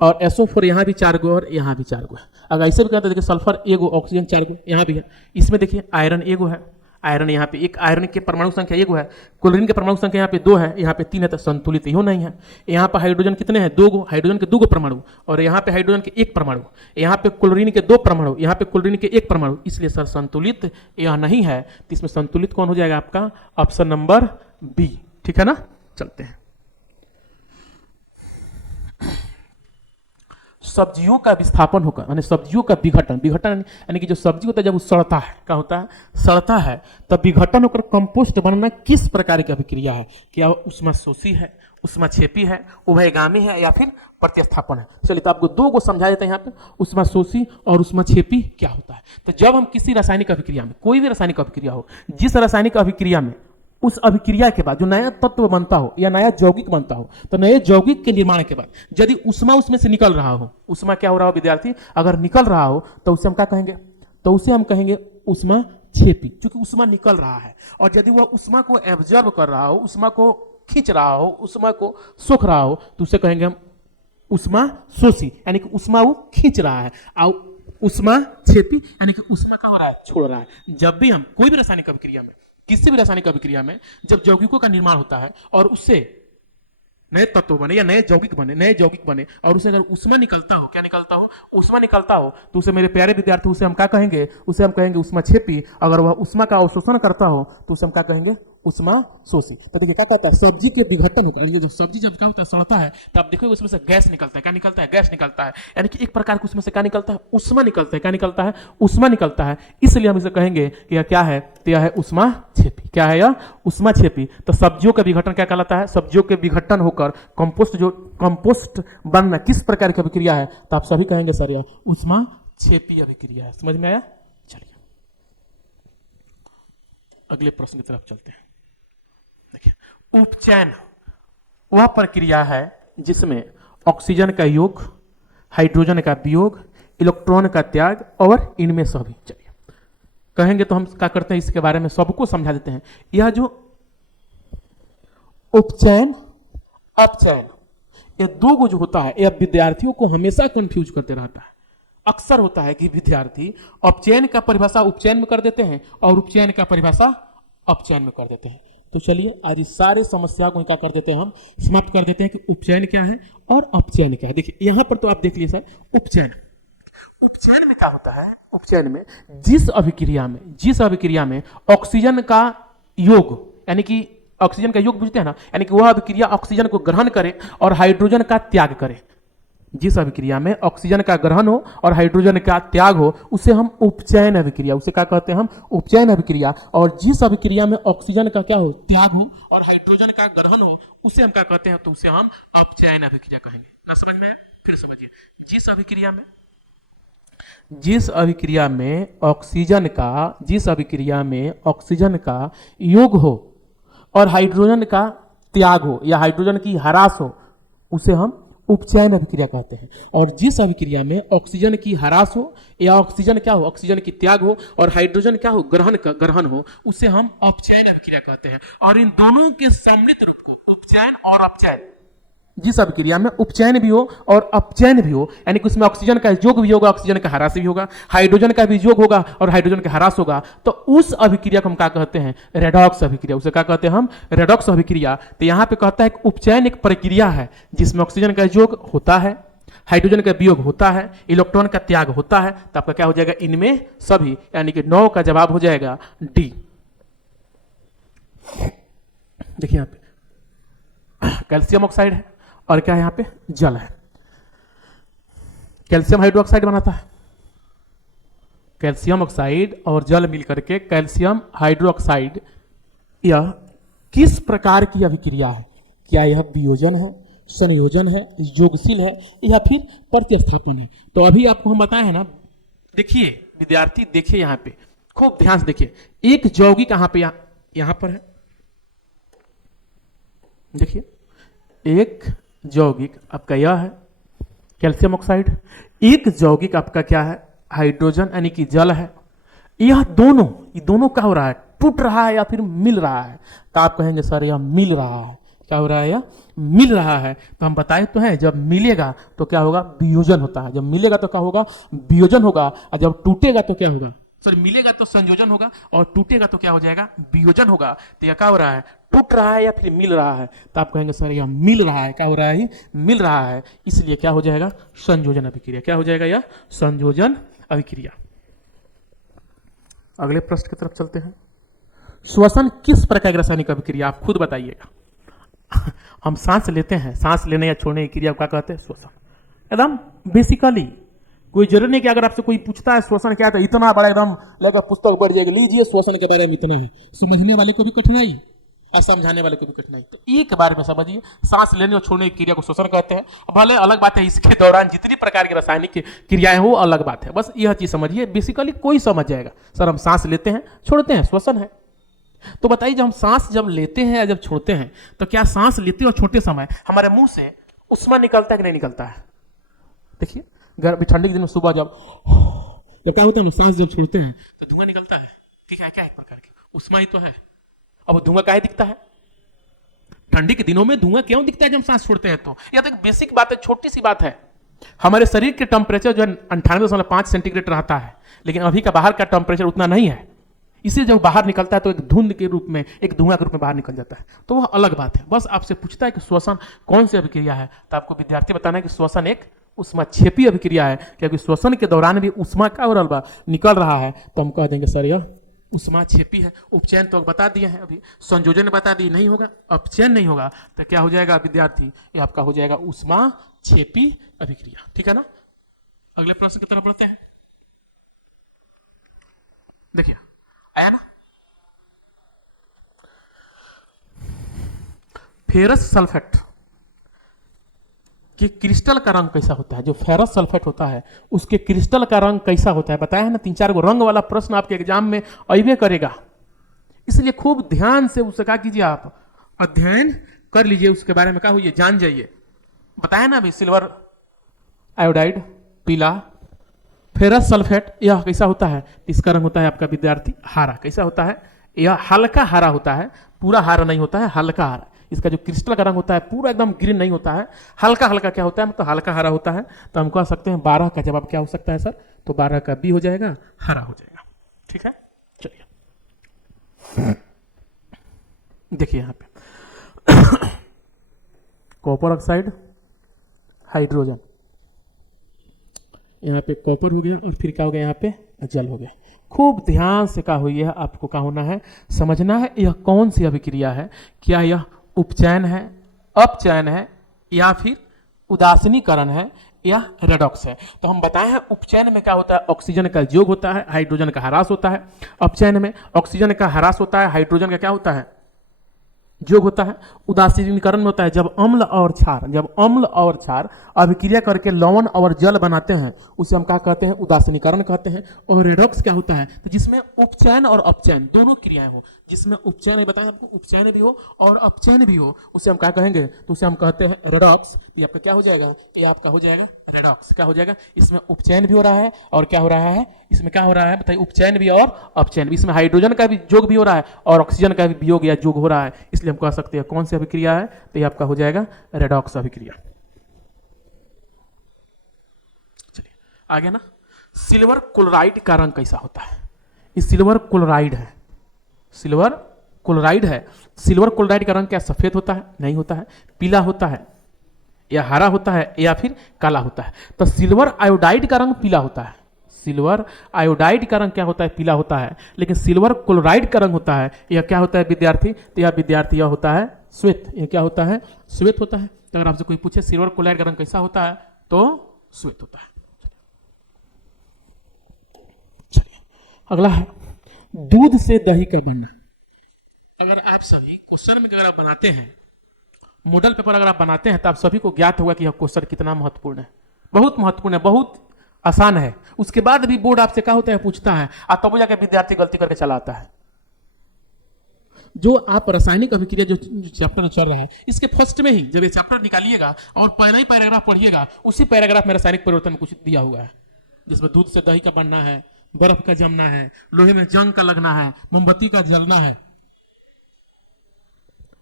और SO4 यहाँ भी 4 गो और यहाँ भी 4 गो है। अगर ऐसे भी कहते हैं देखिए सल्फर एगो, ऑक्सीजन 4 गो यहाँ भी है। इसमें देखिए आयरन एगो है, आयरन यहाँ पे एक, आयरन के परमाणु संख्या एगो है, क्लोरीन के परमाणु संख्या यहाँ पे 2 है, यहाँ पे 3 है, तो संतुलित इहो नहीं है। यहाँ पे हाइड्रोजन कितने हैं, 2 गो, हाइड्रोजन के 2 गो परमाणु, और यहाँ पे हाइड्रोजन के 1 परमाणु, यहाँ पे क्लोरीन के 2 परमाणु, यहाँ पे क्लोरीन के 1 परमाणु, इसलिए सर संतुलित यह नहीं है। तो इसमें संतुलित कौन हो जाएगा आपका, ऑप्शन नंबर बी, ठीक है ना। चलते हैं, सब्जियों का विस्थापन होकर, यानी सब्जियों का विघटन, यानी कि जो सब्जी होता है जब वो सड़ता है, क्या होता है, सड़ता है, तब विघटन होकर कंपोस्ट बनना किस प्रकार की अभिक्रिया है, क्या उष्माशोषी है, उष्माक्षेपी है, उभयगामी है, या फिर प्रतिस्थापन है। चलिए तो आपको 2 को समझा देते हैं यहाँ पे, उष्माशोषी और उष्माक्षेपी क्या होता है। तो जब हम किसी रासायनिक अभिक्रिया में, कोई भी रासायनिक अभिक्रिया हो, जिस रासायनिक अभिक्रिया में उस अभिक्रिया के बाद जो नया तत्व बनता हो या नया यौगिक बनता हो, तो नए यौगिक के निर्माण के बाद यदि उष्मा उसमें से निकल रहा हो, उष्मा क्या हो रहा हो विद्यार्थी, अगर निकल रहा हो तो उसे हम क्या कहेंगे, तो उसे हम कहेंगे उष्माक्षेपी, क्योंकि उष्मा निकल रहा है। और यदि वह उष्मा को एब्जॉर्ब कर रहा हो, उष्मा को खींच रहा हो, उष्मा को सोख रहा हो, तो उसे कहेंगे हम उष्माशोषी, यानी कि उष्मा वो खींच रहा है, और उष्माक्षेपी यानी कि उष्मा क्या हो रहा है, छोड़ रहा है। जब भी हम कोई भी रासायनिक अभिक्रिया में, किसी भी रासायनिक अभिक्रिया में जब यौगिकों का निर्माण होता है और उससे नए तत्व बने या नए यौगिक बने और उसे अगर उष्मा निकलता हो, क्या निकलता हो, उष्मा निकलता हो, तो उसे मेरे प्यारे विद्यार्थी, उसे हम क्या कहेंगे, उसे हम कहेंगे उष्माक्षेपी। अगर वह उष्मा का अवशोषण करता हो तो उसे हम क्या कहेंगे, उष्माशोषी। तो देखिए क्या कहता है, सब्जी के विघटन होकर, ये जो सब्जी जब क्या होता है, सड़ता है, तो आप देखोगे उसमें से गैस निकलता है, क्या निकलता है, गैस निकलता है, यानी कि एक प्रकार के उसमें से क्या निकलता है, उष्मा निकलता है, क्या निकलता है, उष्मा निकलता है। इसलिए हम इसे कहेंगे कि यह क्या है, तो यह है उष्माक्षेपी। क्या है यह, उष्माक्षेपी। तो सब्जियों का विघटन क्या कहलाता है, सब्जियों के विघटन होकर कंपोस्ट बनना किस प्रकार की अभिक्रिया है, तो आप सभी कहेंगे सर यह उष्माक्षेपी अभिक्रिया है। समझ में आया। चलिए अगले प्रश्न की तरफ चलते हैं। देखिए, उपचयन वह प्रक्रिया है जिसमें ऑक्सीजन का योग, हाइड्रोजन का वियोग, इलेक्ट्रॉन का त्याग और इनमें सभी, चलिए कहेंगे तो हम क्या करते हैं, इसके बारे में सबको समझा देते हैं। यह जो उपचयन अपचयन, ये 2 गो जो होता है, यह विद्यार्थियों को हमेशा कंफ्यूज करते रहता है। अक्सर होता है कि विद्यार्थी अपचयन का परिभाषा उपचयन में कर देते हैं और उपचयन का परिभाषा अपचयन में कर देते हैं। तो चलिए आज इस सारे समस्या को क्या कर देते हैं, हम समाप्त कर देते हैं कि उपचयन क्या है और अपचयन क्या है। देखिए यहां पर तो आप देख लीजिए सर, उपचयन में क्या होता है, उपचयन में जिस अभिक्रिया में ऑक्सीजन का योग, यानी कि ऑक्सीजन का योग बुझते हैं ना, यानी कि वह अभिक्रिया ऑक्सीजन को ग्रहण करे और हाइड्रोजन का त्याग करे। जिस अभिक्रिया में ऑक्सीजन का ग्रहण हो और हाइड्रोजन का त्याग हो, उसे हम उपचयन अभिक्रिया, उसे क्या कहते हैं हम, उपचयन अभिक्रिया। और जिस अभिक्रिया में ऑक्सीजन का क्या हो, त्याग हो और हाइड्रोजन का ग्रहण हो, उसे हम क्या कहते हैं, तो उसे हम अपचयन अभिक्रिया कहेंगे। क्या समझ में आया? फिर समझिए, जिस अभिक्रिया में ऑक्सीजन का योग हो और हाइड्रोजन का त्याग हो या हाइड्रोजन की ह्रास हो, उसे हम उपचयन अभिक्रिया कहते हैं। और जिस अभिक्रिया में ऑक्सीजन की ह्रास हो या ऑक्सीजन क्या हो, ऑक्सीजन की त्याग हो और हाइड्रोजन क्या हो, ग्रहण हो, उसे हम अपचयन अभिक्रिया कहते हैं। और इन दोनों के सम्मिलित रूप को उपचयन और अपचयन, जिस अभिक्रिया में उपचयन भी हो और अपचयन भी हो, यानी कि उसमें ऑक्सीजन का योग भी होगा, ऑक्सीजन का ह्रास भी होगा, हाइड्रोजन का भी योग होगा और हाइड्रोजन का ह्रास होगा, तो उस अभिक्रिया को हम क्या कहते हैं, रेडॉक्स अभिक्रिया। उसे क्या कहते हैं हम, रेडॉक्स अभिक्रिया। तो यहां पे कहता है कि उपचयन एक प्रक्रिया है जिसमें ऑक्सीजन का योग होता है, हाइड्रोजन का वियोग होता है, इलेक्ट्रॉन का त्याग होता है, तो आपका क्या हो जाएगा इनमें सभी, यानी कि 9 का जवाब हो जाएगा डी। देखिए यहां पे कैल्शियम ऑक्साइड है और क्या है यहां पे जल है। कैल्शियम हाइड्रोक्साइड बनाता है, कैल्शियम ऑक्साइड और जल मिलकर के कैल्शियम हाइड्रोक्साइड, यह किस प्रकार की अभिक्रिया है? क्या यह वियोजन है, संयोजन है, योगशील है या फिर प्रतिस्थापन है? तो अभी आपको हम बताए हैं ना, देखिए विद्यार्थी, देखिए यहां पे खूब ध्यान से देखिए, एक यौगिक कहां पे यहां पर है, देखिए एक यौगिक आपका यह है कैल्शियम ऑक्साइड, एक यौगिक आपका क्या है हाइड्रोजन यानी कि जल है। यह दोनों क्या हो रहा है, टूट रहा है या फिर मिल रहा है? तो आप कहेंगे सर यह मिल रहा है। क्या हो रहा है? यह मिल रहा है। तो हम बताए तो हैं, जब मिलेगा तो क्या होगा, वियोजन होता है। जब मिलेगा तो क्या होगा, वियोजन होगा। और जब टूटेगा तो क्या होगा, सर मिलेगा तो संयोजन होगा और टूटेगा तो क्या हो जाएगा, वियोजन होगा। तो यह क्या हो रहा है, टूट रहा है या फिर मिल रहा है? तो आप कहेंगे सर यह मिल रहा है। क्या हो रहा है, मिल रहा है, इसलिए क्या हो जाएगा, संयोजन अभिक्रिया। क्या हो जाएगा, यह संयोजन अभिक्रिया। अगले प्रश्न की तरफ चलते हैं। श्वसन किस प्रकार की रासायनिक अभिक्रिया, आप खुद बताइएगा। हम सांस लेते हैं, सांस लेने या छोड़ने की क्रिया को क्या कहते हैं, श्वसन। एकदम बेसिकली कोई जरूरी नहीं कि अगर आपसे कोई पूछता है श्वसन क्या है तो इतना बड़ा एकदम लगा पुस्तक बढ़ जाएगा, लीजिए श्वसन के बारे में इतना है। समझने वाले को भी कठिनाई और समझाने वाले को भी कठिनाई। तो एक बार में समझिए, सांस लेने और छोड़ने की क्रिया को श्वसन कहते हैं। भले अलग बात है इसके दौरान जितनी प्रकार की रासायनिक क्रियाएं हो अलग बात है, बस यह चीज समझिए, बेसिकली कोई समझ जाएगा। सर हम सांस लेते हैं छोड़ते हैं, श्वसन है। तो बताइए जब हम सांस जब लेते हैं या जब छोड़ते हैं तो क्या सांस लेते और छोड़ते समय हमारे मुंह से उष्मा निकलता है कि नहीं निकलता है? देखिए ठंडी के दिन में सुबह जब क्या होता है ना, सांस जब छोड़ते हैं तो धुआं निकलता है, ठीक है, क्या एक प्रकार की उष्मा ही तो है। अब धुआं काहे दिखता है? ठंडी के दिनों में धुआं क्यों दिखता है जब सांस छोड़ते हैं? तो यह तो एक बेसिक बात है, छोटी सी बात है। हमारे शरीर के टेम्परेचर जो है 98.5 सेंटीग्रेड रहता है, लेकिन अभी का बाहर का टेम्परेचर उतना नहीं है। इसे जब बाहर निकलता है तो एक धुंध के रूप में, एक धुआं के रूप में बाहर निकल जाता है, तो वह अलग बात है। बस आपसे पूछता है कि श्वसन कौन सी अभिक्रिया है, तो आपको विद्यार्थी बताना है कि श्वसन एक उष्माक्षेपी अभिक्रिया है, क्योंकि श्वसन के दौरान भी उष्मा का हो रहा निकल रहा है, तो हम कह देंगे सर यह उष्माक्षेपी है। उपचयन तो बता दिए हैं, अभी संयोजन बता दिए, नहीं होगा अपचयन नहीं होगा, तो क्या हो जाएगा विद्यार्थी, ये आपका हो जाएगा उष्माक्षेपी अभिक्रिया। ठीक है ना। अगले प्रश्न की तरफ बढ़ते हैं। देखिए आया ना, फेरस सल्फेट कि क्रिस्टल का रंग कैसा होता है, जो फेरस सल्फेट होता है उसके क्रिस्टल का रंग कैसा होता है, बताया है ना। 3-4 गो रंग वाला प्रश्न आपके एग्जाम में अइबे करेगा, इसलिए खूब ध्यान से उसका क्या कीजिए, आप अध्ययन कर लीजिए, उसके बारे में क्या हुई जान जाइए। बताया ना अभी, सिल्वर आयोडाइड पीला, फेरस सल्फेट यह कैसा होता है, इसका रंग होता है आपका विद्यार्थी हरा। कैसा होता है, यह हल्का हरा होता है, पूरा हरा नहीं होता है, हल्का हरा। इसका जो क्रिस्टल का रंग होता है पूरा एकदम ग्रीन नहीं होता है, हल्का हल्का क्या होता है, मतलब हल्का हरा होता है। तो हम कह सकते हैं 12 का जवाब क्या हो सकता है सर, तो 12 का बी हो जाएगा, हरा हो जाएगा। ठीक है, चलिए देखिए यहां पे कॉपर ऑक्साइड, हाइड्रोजन, यहाँ पे कॉपर हो गया और फिर क्या हो गया, यहाँ पे जल हो गया। खूब ध्यान से क्या हुई है, आपको क्या होना है, समझना है यह कौन सी अभिक्रिया है। क्या यह उपचयन है, अपचयन है, या फिर उदासीनीकरण है, या रेडॉक्स है? तो हम बताए हैं उपचयन में क्या होता है, ऑक्सीजन का योग होता है, हाइड्रोजन का ह्रास होता है। अपचयन में ऑक्सीजन का ह्रास होता है, हाइड्रोजन का क्या होता है, योग होता है। उदासीनीकरण में होता है जब अम्ल और क्षार अभिक्रिया करके लवण और जल बनाते हैं, उसे हम क्या कहते हैं, उदासीनीकरण कहते हैं। और रेडॉक्स क्या होता है, तो जिसमें उपचयन और अपचयन दोनों क्रियाएं हो, जिसमें उपचयन बताओ आपको, उपचयन भी हो और अपचयन भी हो, उसे हम क्या कहेंगे, तो उसे हम कहते हैं रेडॉक्स। ये आपका क्या हो जाएगा, ये आपका हो जाएगा रेडॉक्स। क्या हो जाएगा, इसमें उपचयन भी हो रहा है और क्या हो रहा है, इसमें क्या हो रहा है बताइए, उपचयन भी और अपचयन भी। इसमें हाइड्रोजन का भी योग भी हो रहा है और ऑक्सीजन का भी वियोग या योग हो रहा है, इसलिए हम कह सकते हैं कौन सी अभिक्रिया है, तो ये आपका हो जाएगा रेडॉक्स अभिक्रिया। चलिए आगे ना, सिल्वर क्लोराइड का रंग कैसा होता है? ये सिल्वर क्लोराइड है, सिल्वर क्लोराइड है। सिल्वर क्लोराइड का रंग क्या सफेद होता है? नहीं होता है, पीला होता है, या हरा होता है या फिर काला होता है। तो सिल्वर आयोडाइड का रंग पीला होता है, सिल्वर आयोडाइड का रंग क्या होता है? पीला होता है। लेकिन सिल्वर क्लोराइड का रंग होता है, यह क्या होता है विद्यार्थी? तो यह विद्यार्थी यह होता है श्वेत। यह क्या होता है? श्वेत होता है। तो अगर आपसे कोई पूछे सिल्वर क्लोराइड का रंग कैसा होता है तो श्वेत होता है। चलिए अगला है दूध से दही का बनना। अगर आप सभी क्वेश्चन में अगर आप बनाते हैं, मॉडल पेपर अगर आप बनाते हैं, तो आप सभी को ज्ञात होगा कि यह क्वेश्चन कितना महत्वपूर्ण है। बहुत महत्वपूर्ण है, बहुत आसान है। उसके बाद भी बोर्ड आपसे क्या होता है? पूछता है, और तब जाकर विद्यार्थी गलती करके चला आता है। जो आप रासायनिक अभिक्रिया जो चैप्टर चल रहा है, इसके फर्स्ट में ही जब ये चैप्टर निकालिएगा और पहला ही पैराग्राफ पढ़िएगा, उसी पैराग्राफ में रासायनिक परिवर्तन कुछ दिया हुआ है, जिसमें दूध से दही का बनना है, बर्फ का जमना है, लोहे में जंग का लगना है, मोमबत्ती का जलना है।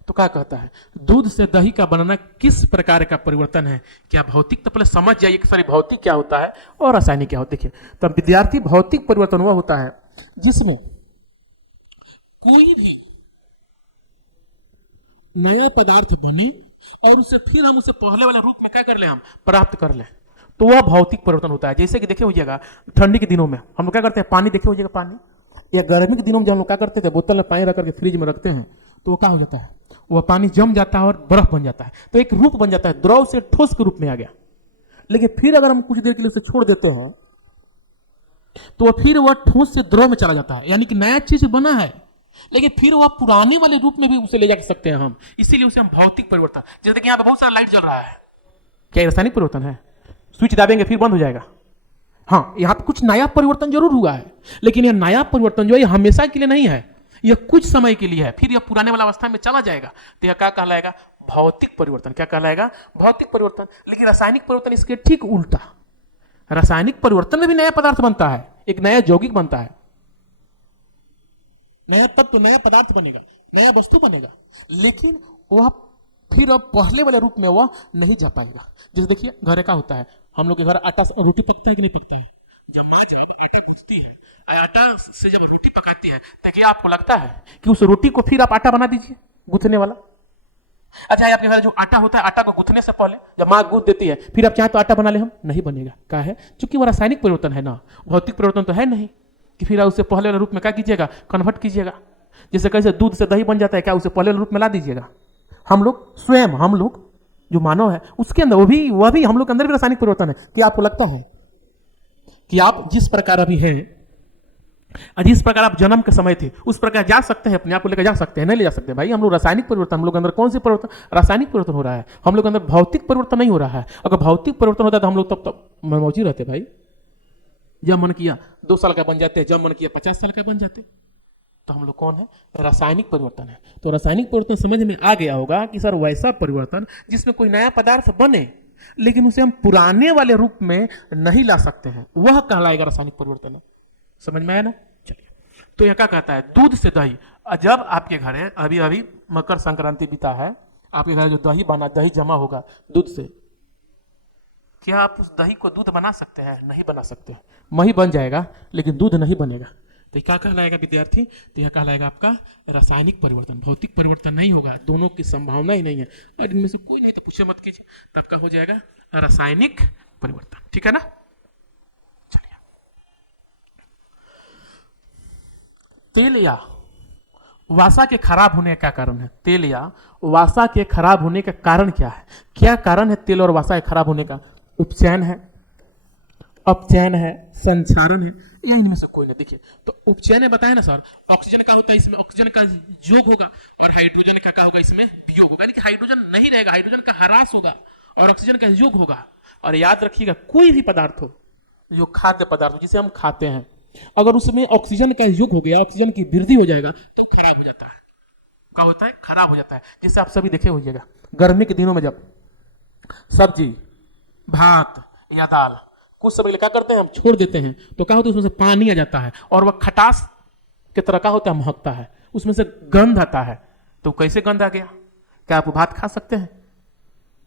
तो क्या कहता है? दूध से दही का बनना किस प्रकार का परिवर्तन है? क्या भौतिक? तो पहले समझ जाइए कि सॉरी भौतिक क्या होता है और रासायनिक क्या होता है। देखिए तो विद्यार्थी, भौतिक परिवर्तन वह होता है जिसमें कोई भी नया पदार्थ बने और उसे फिर हम उसे पहले वाले रूप में क्या कर ले? हम प्राप्त कर ले, तो वह भौतिक परिवर्तन होता है। जैसे कि देखे होइएगा ठंडी के दिनों में हम लोग क्या करते हैं? पानी देखे होइएगा पानी, या गर्मी के दिनों में जब हम लोग क्या करते थे? बोतल में पानी रख करके फ्रिज में रखते हैं, तो वो क्या हो जाता है? वह पानी जम जाता है और बर्फ बन जाता है। तो एक रूप बन जाता है, द्रव से ठोस के रूप में आ गया। लेकिन फिर अगर हम कुछ देर के लिए उसे छोड़ देते हैं तो फिर वह ठोस से द्रव में चला जाता है, यानी कि नया चीज बना है, लेकिन फिर वह पुराने वाले रूप में भी उसे ले जा सकते हैं हम। इसीलिए उसे हम भौतिक परिवर्तन। जैसे कि यहाँ पे बहुत सारा लाइट जल रहा है, क्या रासायनिक परिवर्तन है? स्विच दाबेंगे फिर बंद हो जाएगा। हाँ, यहाँ पे कुछ नया परिवर्तन जरूर हुआ है, लेकिन यह नया परिवर्तन जो है हमेशा के लिए नहीं है, यह कुछ समय के लिए है, फिर यह पुराने वाला अवस्था में चला जाएगा। तो यह क्या कहलाएगा? भौतिक परिवर्तन। क्या कहलाएगा? भौतिक परिवर्तन। लेकिन रासायनिक परिवर्तन इसके ठीक उल्टा। रासायनिक परिवर्तन में भी नया पदार्थ बनता है, एक नया यौगिक बनता है, नया तत्व, नया पदार्थ बनेगा, नया वस्तु बनेगा, लेकिन वह फिर अब पहले वाले रूप में वह नहीं जा पाएगा। जैसे देखिए घर का होता है, हम लोग के घर आटा रोटी पकता है कि नहीं पकता है? जब माँ जब आटा गूंथती है, आटा से जब रोटी पकाती है, तो क्या आपको लगता है कि उस रोटी को फिर आप आटा बना दीजिए गूंथने वाला? अच्छा, आपके घर जो आटा होता है, आटा को गूंथने से पहले जब माँ गूंथ देती है, फिर आप चाहे तो आटा बना ले, हम नहीं बनेगा। क्या है? क्योंकि वो रासायनिक परिवर्तन है ना, भौतिक परिवर्तन तो है नहीं कि फिर उससे पहले वाले रूप में क्या कीजिएगा? कन्वर्ट कीजिएगा। जैसे कैसे दूध से दही बन जाता है, क्या उसे पहले वाले रूप में ला दीजिएगा? हम लोग स्वयं, हम लोग जो मानव है उसके अंदर वह भी हम लोग के अंदर भी रासायनिक परिवर्तन है। क्या आपको लगता है कि आप जिस प्रकार अभी हैं, जिस प्रकार आप जन्म के समय थे, उस प्रकार जा सकते हैं? अपने आप को लेकर जा सकते हैं? नहीं ले जा सकते भाई। हम लोग रासायनिक परिवर्तन, हम लोग अंदर कौन सी परिवर्तन? रासायनिक परिवर्तन हो रहा है। हम लोग अंदर भौतिक परिवर्तन नहीं हो रहा है। अगर भौतिक परिवर्तन होता है तो हम लोग तब मनमौजी रहते भाई। जब मन किया 2 साल का बन जाते, जब मन किया 50 साल का बन जाते। तो हम लोग कौन है? रासायनिक परिवर्तन है। तो रासायनिक परिवर्तन समझ में आ गया होगा कि सर वैसा परिवर्तन जिसमें कोई नया पदार्थ बने लेकिन उसे हम पुराने वाले रूप में नहीं ला सकते हैं, वह कहलाएगा रासायनिक परिवर्तन है। समझ में आया ना? चलिए, तो यह क्या कहता है? दूध से दही। जब आपके घर है, अभी अभी मकर संक्रांति बीता है, आपके घर जो दही बना, दही जमा होगा दूध से, क्या आप उस दही को दूध बना सकते हैं? नहीं बना सकते। मही बन जाएगा लेकिन दूध नहीं बनेगा। तो क्या कहलाएगा विद्यार्थी? तो यह कहलाएगा आपका रासायनिक परिवर्तन। भौतिक परिवर्तन नहीं होगा, दोनों की संभावना ही नहीं है। और इनमें से कोई नहीं तो पूछे मत कीजिए, तब का हो जाएगा रासायनिक परिवर्तन। ठीक है ना? चलिए, तेल या वासा के खराब होने का कारण है। तेल या वासा के खराब होने का कारण क्या है? क्या कारण है तेल और वासा के खराब होने का? उपचयन है, अपचयन है, संक्षारण है, या इनमें से कोई नहीं। देखिए, तो उपचयन है बताया ना सर, ऑक्सीजन का होता है, इसमें ऑक्सीजन का योग होगा और हाइड्रोजन का क्या होगा? इसमें वियोग होगा। यानी कि हाइड्रोजन नहीं रहेगा, हाइड्रोजन का ह्रास होगा और ऑक्सीजन का योग होगा। और याद रखिएगा, कोई भी पदार्थ हो, जो खाद्य पदार्थ हो जिसे हम खाते हैं, अगर उसमें ऑक्सीजन का योग हो गया, ऑक्सीजन की वृद्धि हो जाएगा तो खराब हो जाता है। क्या होता है? खराब हो जाता है। जैसे आप सभी देखे होइएगा गर्मी के दिनों में जब सब्जी, भात या दाल कुछ समय क्या करते हैं? हम छोड़ देते हैं, तो क्या होता है? उसमें से पानी आ जाता है और वह खटास के तरह का होता है, महकता है, उसमें से गंध आता है। तो कैसे गंध आ गया? क्या आप भात खा सकते हैं?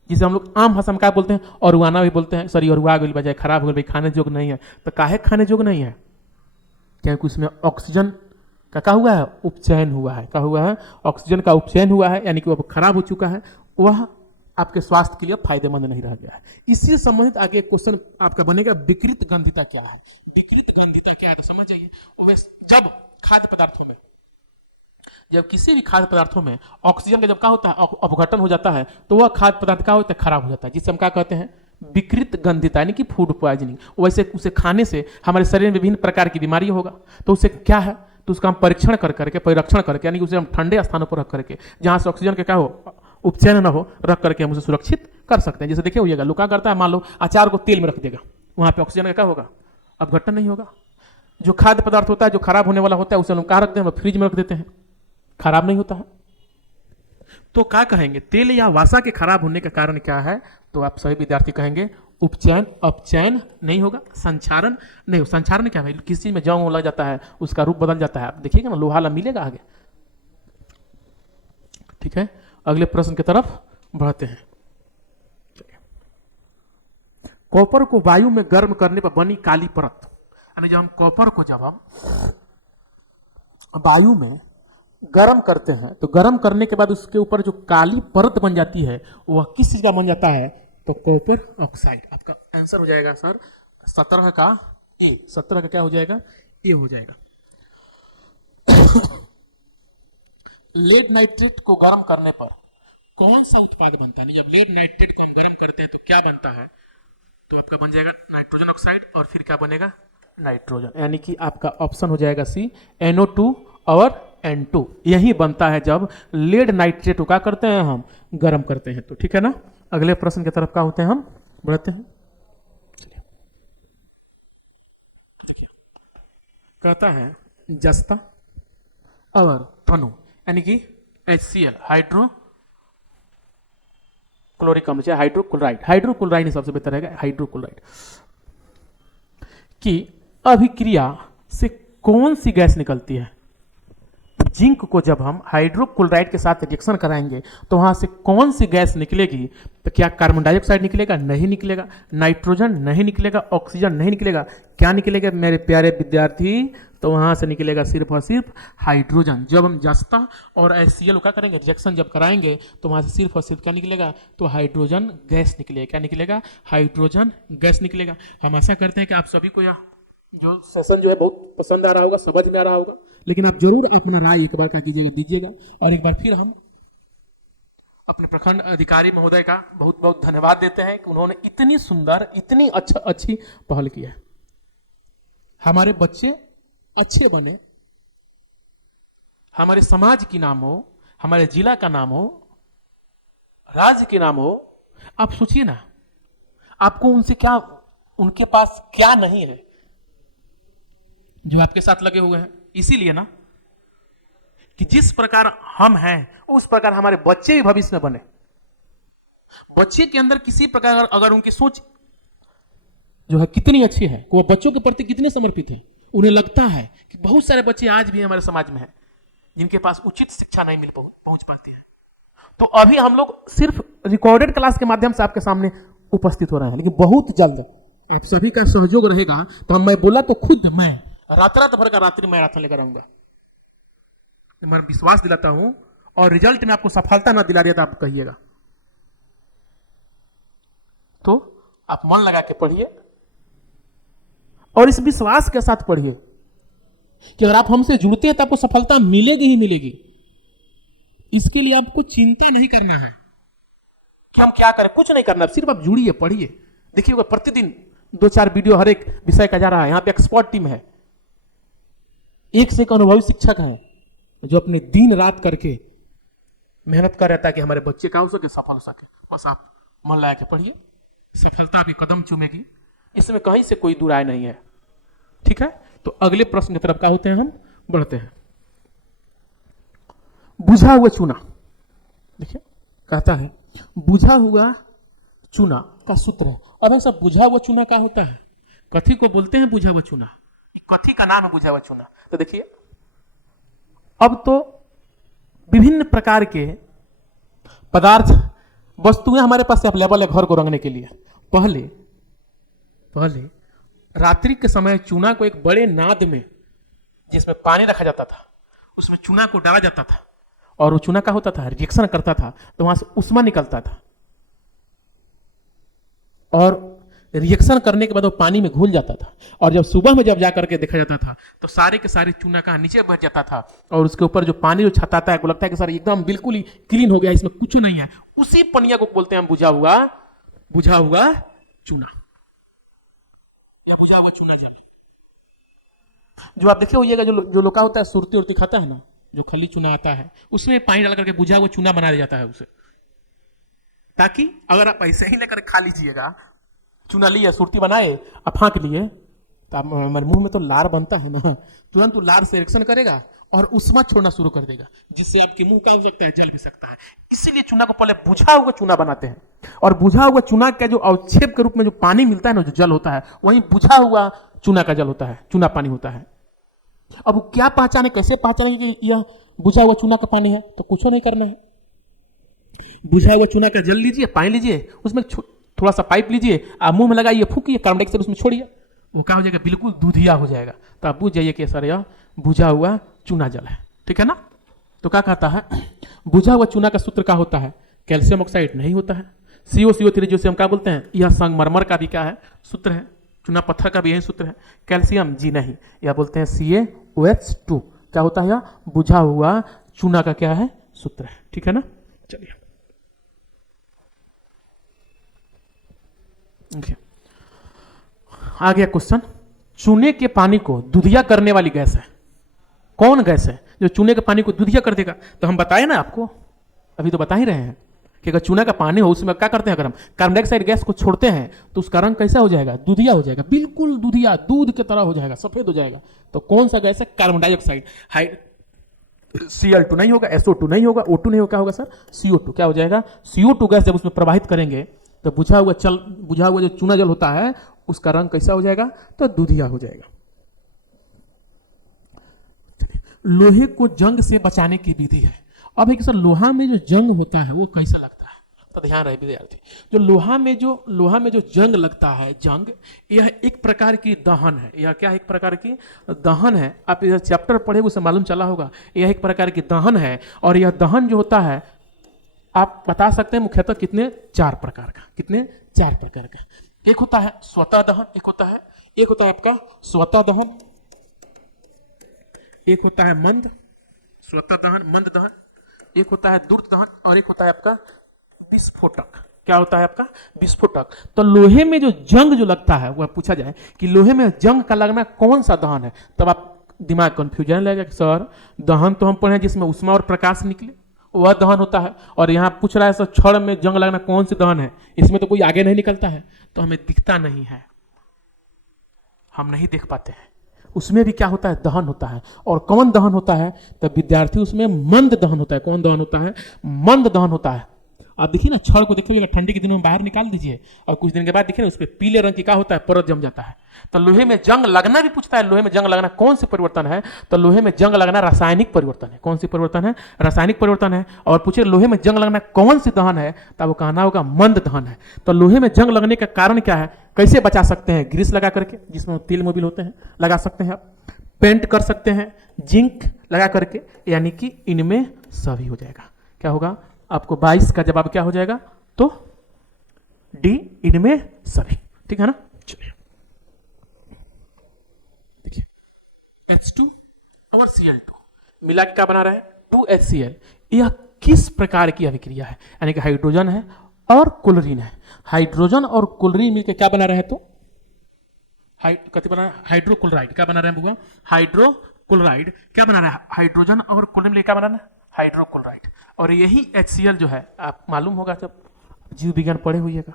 जिसे हम लोग आम भाषा में क्या बोलते हैं? अरुआना भी बोलते हैं। सॉरी, अरुआ गई बजाय खराब हो गई, भाई खाने जोग नहीं है। तो काहे खाने जोग नहीं है? क्योंकि उसमें ऑक्सीजन का क्या हुआ है? उपचयन हुआ है। क्या हुआ है? ऑक्सीजन का उपचयन हुआ है, यानी कि वह खराब हो चुका है, वह आपके स्वास्थ्य के लिए फायदेमंद नहीं रह गया है। इससे संबंधित आगे क्वेश्चन आपका बनेगा, विकृत गंधिता क्या है। विकृत गंधिता क्या है तो समझ जाइए। जब खाद्य पदार्थों में, जब किसी भी खाद्य पदार्थों में ऑक्सीजन का जब क्या होता है, अपघटन हो जाता है, तो वह खाद्य पदार्थ क्या होता है, खराब हो जाता है, जिससे हम क्या कहते हैं, विकृत गंधिता, यानी कि फूड पॉइजनिंग। वैसे उसे खाने से हमारे शरीर में विभिन्न प्रकार की बीमारी होगा, तो उसे क्या है, तो उसका हम परीक्षण कर करके, परीक्षण करके, यानी कि उसे हम ठंडे स्थानों पर रख करके, जहां से ऑक्सीजन के क्या हो, उपचयन न हो, रख करके हम उसे सुरक्षित कर सकते हैं। जैसे देखिए होइएगा, लोग क्या करता है, मान लो अचार को तेल में रख देगा, वहां पे ऑक्सीजन का क्या होगा, अपघटन नहीं होगा। जो खाद्य पदार्थ होता है, जो खराब होने वाला होता है, उसे हम कहाँ रखते हैं, फ्रिज में रख देते हैं, खराब नहीं होता है। तो क्या कहेंगे, तेल या वसा के खराब होने का कारण क्या है, तो आप सभी विद्यार्थी कहेंगे उपचयन, अपचयन नहीं होगा, संचारण नहीं हो। संचारण क्या है, किसी चीज में जंग लग जाता है, उसका रूप बदल जाता है, आप देखिएगा ना, लोहा मिलेगा आगे। ठीक है, अगले प्रश्न की तरफ बढ़ते हैं। कॉपर को वायु में गर्म करने पर बनी काली परत, यानी जब हम कॉपर को जब हम वायु में गर्म करते हैं, तो गर्म करने के बाद उसके ऊपर जो काली परत बन जाती है, वह किस चीज का बन जाता है, तो कॉपर ऑक्साइड। आपका आंसर हो जाएगा सर 17 का ए, 17 का क्या हो जाएगा, ए हो जाएगा। लेड नाइट्रेट को गर्म करने पर कौन सा उत्पाद बनता है, जब लेड नाइट्रेट को हम गर्म करते हैं तो क्या बनता है, तो आपका बन जाएगा नाइट्रोजन ऑक्साइड, और फिर क्या बनेगा, नाइट्रोजन, यानी कि आपका ऑप्शन हो जाएगा सी, NO2 और N2 यही बनता है जब लेड नाइट्रेट को क्या करते हैं, हम गर्म करते हैं। तो ठीक है ना, अगले प्रश्न की तरफ क्या होते हैं, हम बढ़ते हैं। चलिए देखिए, कहता है जस्ता और तनु, यानी कि HCl, हाइड्रो क्लोरिक अम्ल, चाहे हाइड्रोक्लोराइड, हाइड्रोक्लोराइड ही सबसे बेहतर है, हाइड्रोक्लोराइड की अभिक्रिया से कौन सी गैस निकलती है। जिंक को जब हम हाइड्रोक्लोराइड के साथ रिएक्शन कराएंगे तो वहां से कौन सी गैस निकलेगी, तो क्या कार्बन डाइऑक्साइड निकलेगा, नहीं निकलेगा, नाइट्रोजन नहीं निकलेगा, ऑक्सीजन नहीं निकलेगा, क्या निकलेगा मेरे प्यारे विद्यार्थी, तो वहां से निकलेगा सिर्फ और सिर्फ हाइड्रोजन। जब हम जस्ता और HCl क्या करेंगे, रिएक्शन जब कराएंगे तो वहां से सिर्फ और सिर्फ क्या निकलेगा, तो हाइड्रोजन गैस निकलेगा। क्या निकलेगा, हाइड्रोजन गैस निकलेगा। हम आशा करते हैं कि आप सभी को यह जो सेशन जो है बहुत पसंद आ रहा होगा, समझ में आ रहा होगा, लेकिन आप जरूर अपना राय एक बार क्या कीजिएगा, दीजिएगा। और एक बार फिर हम अपने प्रखंड अधिकारी महोदय का बहुत बहुत धन्यवाद देते हैं कि उन्होंने इतनी सुंदर, इतनी अच्छी पहल की है। हमारे बच्चे अच्छे बने, हमारे समाज की नाम हो, हमारे जिला का नाम हो, राज्य के नाम हो। आप सोचिए ना, आपको उनसे क्या, उनके पास क्या नहीं है जो आपके साथ लगे हुए हैं। इसीलिए ना कि जिस प्रकार हम हैं उस प्रकार हमारे बच्चे भी भविष्य में बने। बच्चे के अंदर किसी प्रकार अगर उनकी सोच जो है कितनी अच्छी है, वो बच्चों के प्रति कितने समर्पित है, उन्हें लगता है कि बहुत सारे बच्चे आज भी हमारे समाज में हैं जिनके पास उचित शिक्षा नहीं मिल पहुंच पाती है। तो अभी हम लोग सिर्फ रिकॉर्डेड क्लास के माध्यम से आपके सामने उपस्थित हो रहे हैं, लेकिन बहुत जल्द आप सभी का सहयोग रहेगा तो मैं बोला तो खुद मैं रात भर का रात्रि मैराथन लेकर आऊंगा। मैं विश्वास दिलाता हूं, और रिजल्ट में आपको सफलता ना दिला दिया तो आप कहिएगा। तो आप मन लगा के पढ़िए और इस विश्वास के साथ पढ़िए कि अगर आप हमसे जुड़ते हैं तो आपको सफलता मिलेगी ही मिलेगी। इसके लिए आपको चिंता नहीं करना है कि हम क्या करें, कुछ नहीं करना, सिर्फ आप जुड़िए, पढ़िए। देखिए प्रतिदिन 2-4 वीडियो हर एक विषय का जा रहा है। यहाँ पे एक्सपर्ट टीम है, एक से एक अनुभवी शिक्षक है जो अपने दिन रात करके मेहनत कर रहता है कि हमारे बच्चे का हो सके, सफल हो सके। बस आप मन लगा के पढ़िए, सफलता आपके कदम चूमेगी, इसमें कहीं से कोई दुराय नहीं है। ठीक है, तो अगले प्रश्न की तरफ क्या होते हैं, हम बढ़ते हैं। बुझा हुआ चूना, देखिए कहता है बुझा हुआ चूना का सूत्र है। अब सब बुझा हुआ चूना क्या होता है, कथी को बोलते हैं बुझा हुआ चूना, कथी का नाम है बुझा हुआ चूना। तो देखिए अब तो विभिन्न प्रकार के पदार्थ, वस्तुएं हमारे पास अवेलेबल है घर को रंगने के लिए। पहले रात्रि के समय चूना को एक बड़े नाद में, जिसमें पानी रखा जाता था, उसमें चूना को डाला जाता था और वो चूना का होता था, रिएक्शन करता था तो वहां से उष्मा निकलता था। और रिएक्शन करने के बाद वो पानी में घुल जाता था, और जब सुबह में जब जा करके देखा जाता था तो सारे के सारे चूना कहाँ नीचे बैठ जाता था, और उसके ऊपर जो पानी जो छताता है वो लगता है कि सर एकदम बिल्कुल ही क्लीन हो गया, इसमें कुछ नहीं है। उसी पनिया को बोलते हैं हम बुझा हुआ चूना, बुझा हुआ चूना जल। जो आप देखे होइएगा, जो लोका होता है सुरती उरती खाता है ना, जो खली चूना आता है उसमें पानी डाल करके बुझा हुआ चूना बना दिया जाता है उसे, ताकि अगर आप ऐसे ही लेकर खा लीजिएगा, चूना लिए सुरती बनाए अब फाँक लिए, तो हमारे मुंह में तो लार बनता है ना, तुरंत लार से रिएक्शन करेगा और उष्मा छोड़ना शुरू कर देगा, जिससे आपके मुंह का हो सकता है, जल भी सकता है। इसीलिए चूना को पहले बुझा हुआ चूना बनाते हैं, और बुझा हुआ चूना का जो अवक्षेप के रूप में जो पानी मिलता है ना, जो जल होता है, वही बुझा हुआ चूना का जल होता है, चूना पानी होता है। अब क्या पहचाने, कैसे पहचाने कि यह बुझा हुआ चूना का पानी है? तो कुछ नहीं करना है, बुझा हुआ चूना का जल लीजिए, पानी लीजिए, उसमें थोड़ा सा पाइप लीजिए, आप मुंह में लगाइए, फूकिए, कार्बन डाइऑक्साइड उसमें छोड़िए, वो क्या हो जाएगा, बिल्कुल दूधिया हो जाएगा। तो आप बुझ जाइए कि सर यह बुझा हुआ चूना जल है, ठीक है ना। तो क्या कहता है, बुझा हुआ चूना का सूत्र क्या होता है, कैल्शियम ऑक्साइड नहीं होता है, CO3 जो हम क्या बोलते हैं, यह संगमरमर का भी क्या है सूत्र है, चूना पत्थर का भी यही सूत्र है। कैल्शियम जी नहीं, यह बोलते हैं CaOH2, क्या होता है, यह बुझा हुआ चूना का क्या है सूत्र है, ठीक है ना। चलिए आ गया क्वेश्चन, चूने के पानी को दूधिया करने वाली गैस है, कौन गैस है जो चूने के पानी को दूधिया कर देगा? तो हम बताए ना आपको, अभी तो बता ही रहे हैं कि अगर चूना का पानी हो उसमें क्या करते हैं, अगर हम कार्बन डाइऑक्साइड गैस को छोड़ते हैं तो उसका रंग कैसा हो जाएगा, दूधिया हो जाएगा, बिल्कुल दूधिया, दूध की तरह हो जाएगा, सफेद हो जाएगा। तो कौन सा गैस है, कार्बन डाइऑक्साइड। Cl2 नहीं होगा, SO2 नहीं होगा, O2 नहीं होगा, क्या होगा सर, CO2। क्या हो जाएगा, CO2 गैस जब उसमें प्रवाहित करेंगे तो बुझा हुआ जो चूना जल होता है उसका रंग कैसा हो जाएगा, तो दूधिया हो जाएगा। लोहे को जंग से बचाने की विधि है। अब एक सर लोहा में जो जंग होता है वो कैसा लगता है, तो ध्यान रहे विद्यार्थी, जो लोहा में जो जंग लगता है, जंग यह एक प्रकार की दहन है, यह क्या एक प्रकार की दहन है। आप यह चैप्टर पढ़े उसे मालूम चला होगा, यह एक प्रकार की दहन है। और यह दहन जो होता है आप बता सकते हैं मुख्यतः कितने, 4 प्रकार का, कितने, 4 प्रकार का। एक होता है स्वतः दहन, एक होता है आपका स्वतः दहन, एक होता है मंद स्वतः दहन, मंद दहन, एक होता है दूर दहन, और एक होता है आपका विस्फोटक। क्या होता है आपका, विस्फोटक। तो लोहे में जो जंग जो लगता है, वह पूछा जाए कि लोहे में जंग का लगना कौन सा दहन है, तब आप दिमाग कंफ्यूजन लगेगा कि सर दहन तो हम पढ़े जिसमें उष्मा और प्रकाश निकले, वह दहन होता है, और यहाँ पूछ रहा है सर छड़ में जंग लगना कौन सी दहन है, इसमें तो कोई आगे नहीं निकलता है, तो हमें दिखता नहीं है, हम नहीं देख पाते हैं। उसमें भी क्या होता है, दहन होता है। और कौन दहन होता है, तब विद्यार्थी उसमें मंद दहन होता है। कौन दहन होता है, मंद दहन होता है। आप देखिए ना, छड़ को देखिए ठंडी के दिनों में बाहर निकाल दीजिए और कुछ दिन के बाद देखिए ना, उस पर पीले रंग की क्या होता है, परत जम जाता है। तो लोहे में जंग लगना भी पूछता है, लोहे में जंग लगना कौन से परिवर्तन है, तो लोहे में जंग लगना रासायनिक परिवर्तन है। कौन सी परिवर्तन है, रासायनिक परिवर्तन है। और पूछे लोहे में जंग लगना कौन सी दहन है, तब वो कहना होगा मंद दहन है। तो लोहे में जंग लगने का कारण क्या है, कैसे बचा सकते हैं, ग्रीस लगा करके, जिसमें तेल मोबिल होते हैं, लगा सकते हैं आप, पेंट कर सकते हैं जिंक लगा करके, यानी कि इनमें सभी हो जाएगा। क्या होगा, आपको 22 का जवाब क्या हो जाएगा, तो डी, इनमें सभी, ठीक है ना। चलिए देखिए, H2 और Cl2 मिला के क्या बना रहा है, 2HCl। यह किस प्रकार की अभिक्रिया है, यानी कि हाइड्रोजन है और क्लोरीन है, हाइड्रोजन और क्लोरीन मिलकर क्या बना रहा है, तो कति बना है, हाइड्रोक्लोराइड। क्या बना रहे हैं बुआ, हाइड्रोक्लोराइड। क्या बना रहा है, हाइड्रोजन और क्लोरीन मिलकर क्या बना रहा है, हाइड्रोक्लोराइड। और यही HCl जो है, आप मालूम होगा जब जीव विज्ञान पढ़े हुईगा,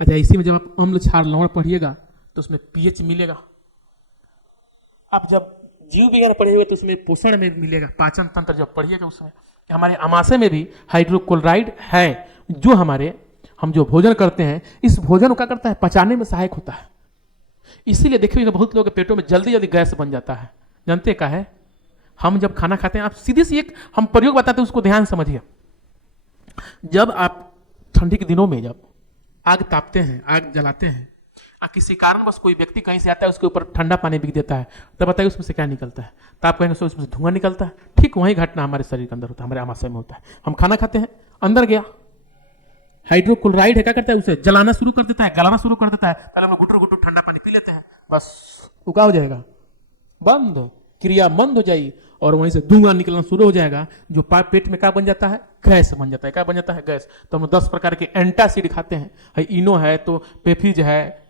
अच्छा इसी में जब आप अम्ल क्षार लवण पढ़िएगा तो उसमें pH मिलेगा। आप जब जीव विज्ञान पढ़े हुए तो उसमें पोषण में मिलेगा, पाचन तंत्र जब पढ़िएगा उसमें, हमारे आमाशय में भी हाइड्रोक्लोराइड है, जो हम जो भोजन करते हैं, इस भोजन को क्या करता है, पचाने में सहायक होता है। इसीलिए देखिएगा बहुत लोगों के पेटों में जल्दी जल्दी गैस बन जाता है, जानते क्या है, हम जब खाना खाते हैं, आप सीधे से एक हम प्रयोग बताते हैं, उसको ध्यान समझिए। जब आप ठंडी के दिनों में जब आग तापते हैं, आग जलाते हैं, किसी कारण बस कोई व्यक्ति कहीं से आता है, उसके ऊपर ठंडा पानी बिक देता है, तब बताइए उसमें से क्या निकलता है, तो आप कहेंगे उसमें से धुआं निकलता है। ठीक वही घटना हमारे शरीर के अंदर होता है, हमारे आमाशय में होता है। हम खाना खाते हैं, अंदर गया, हाइड्रोक्लोराइड है क्या करता है, उसे जलाना शुरू कर देता है, गलाना शुरू कर देता है। पहले हम लोग गुटुर गुटुर ठंडा पानी पी लेते हैं, बस वो क्या हो जाएगा, बंद, क्रिया बंद हो जाएगी और वहीं से धुआं निकलना शुरू हो जाएगा, जो पेट में क्या बन जाता है, गैस बन जाता है। क्या बन जाता है, गैस। तो हम 10 प्रकार के एंटासिड खाते हैं, इनो है तो पेफिज है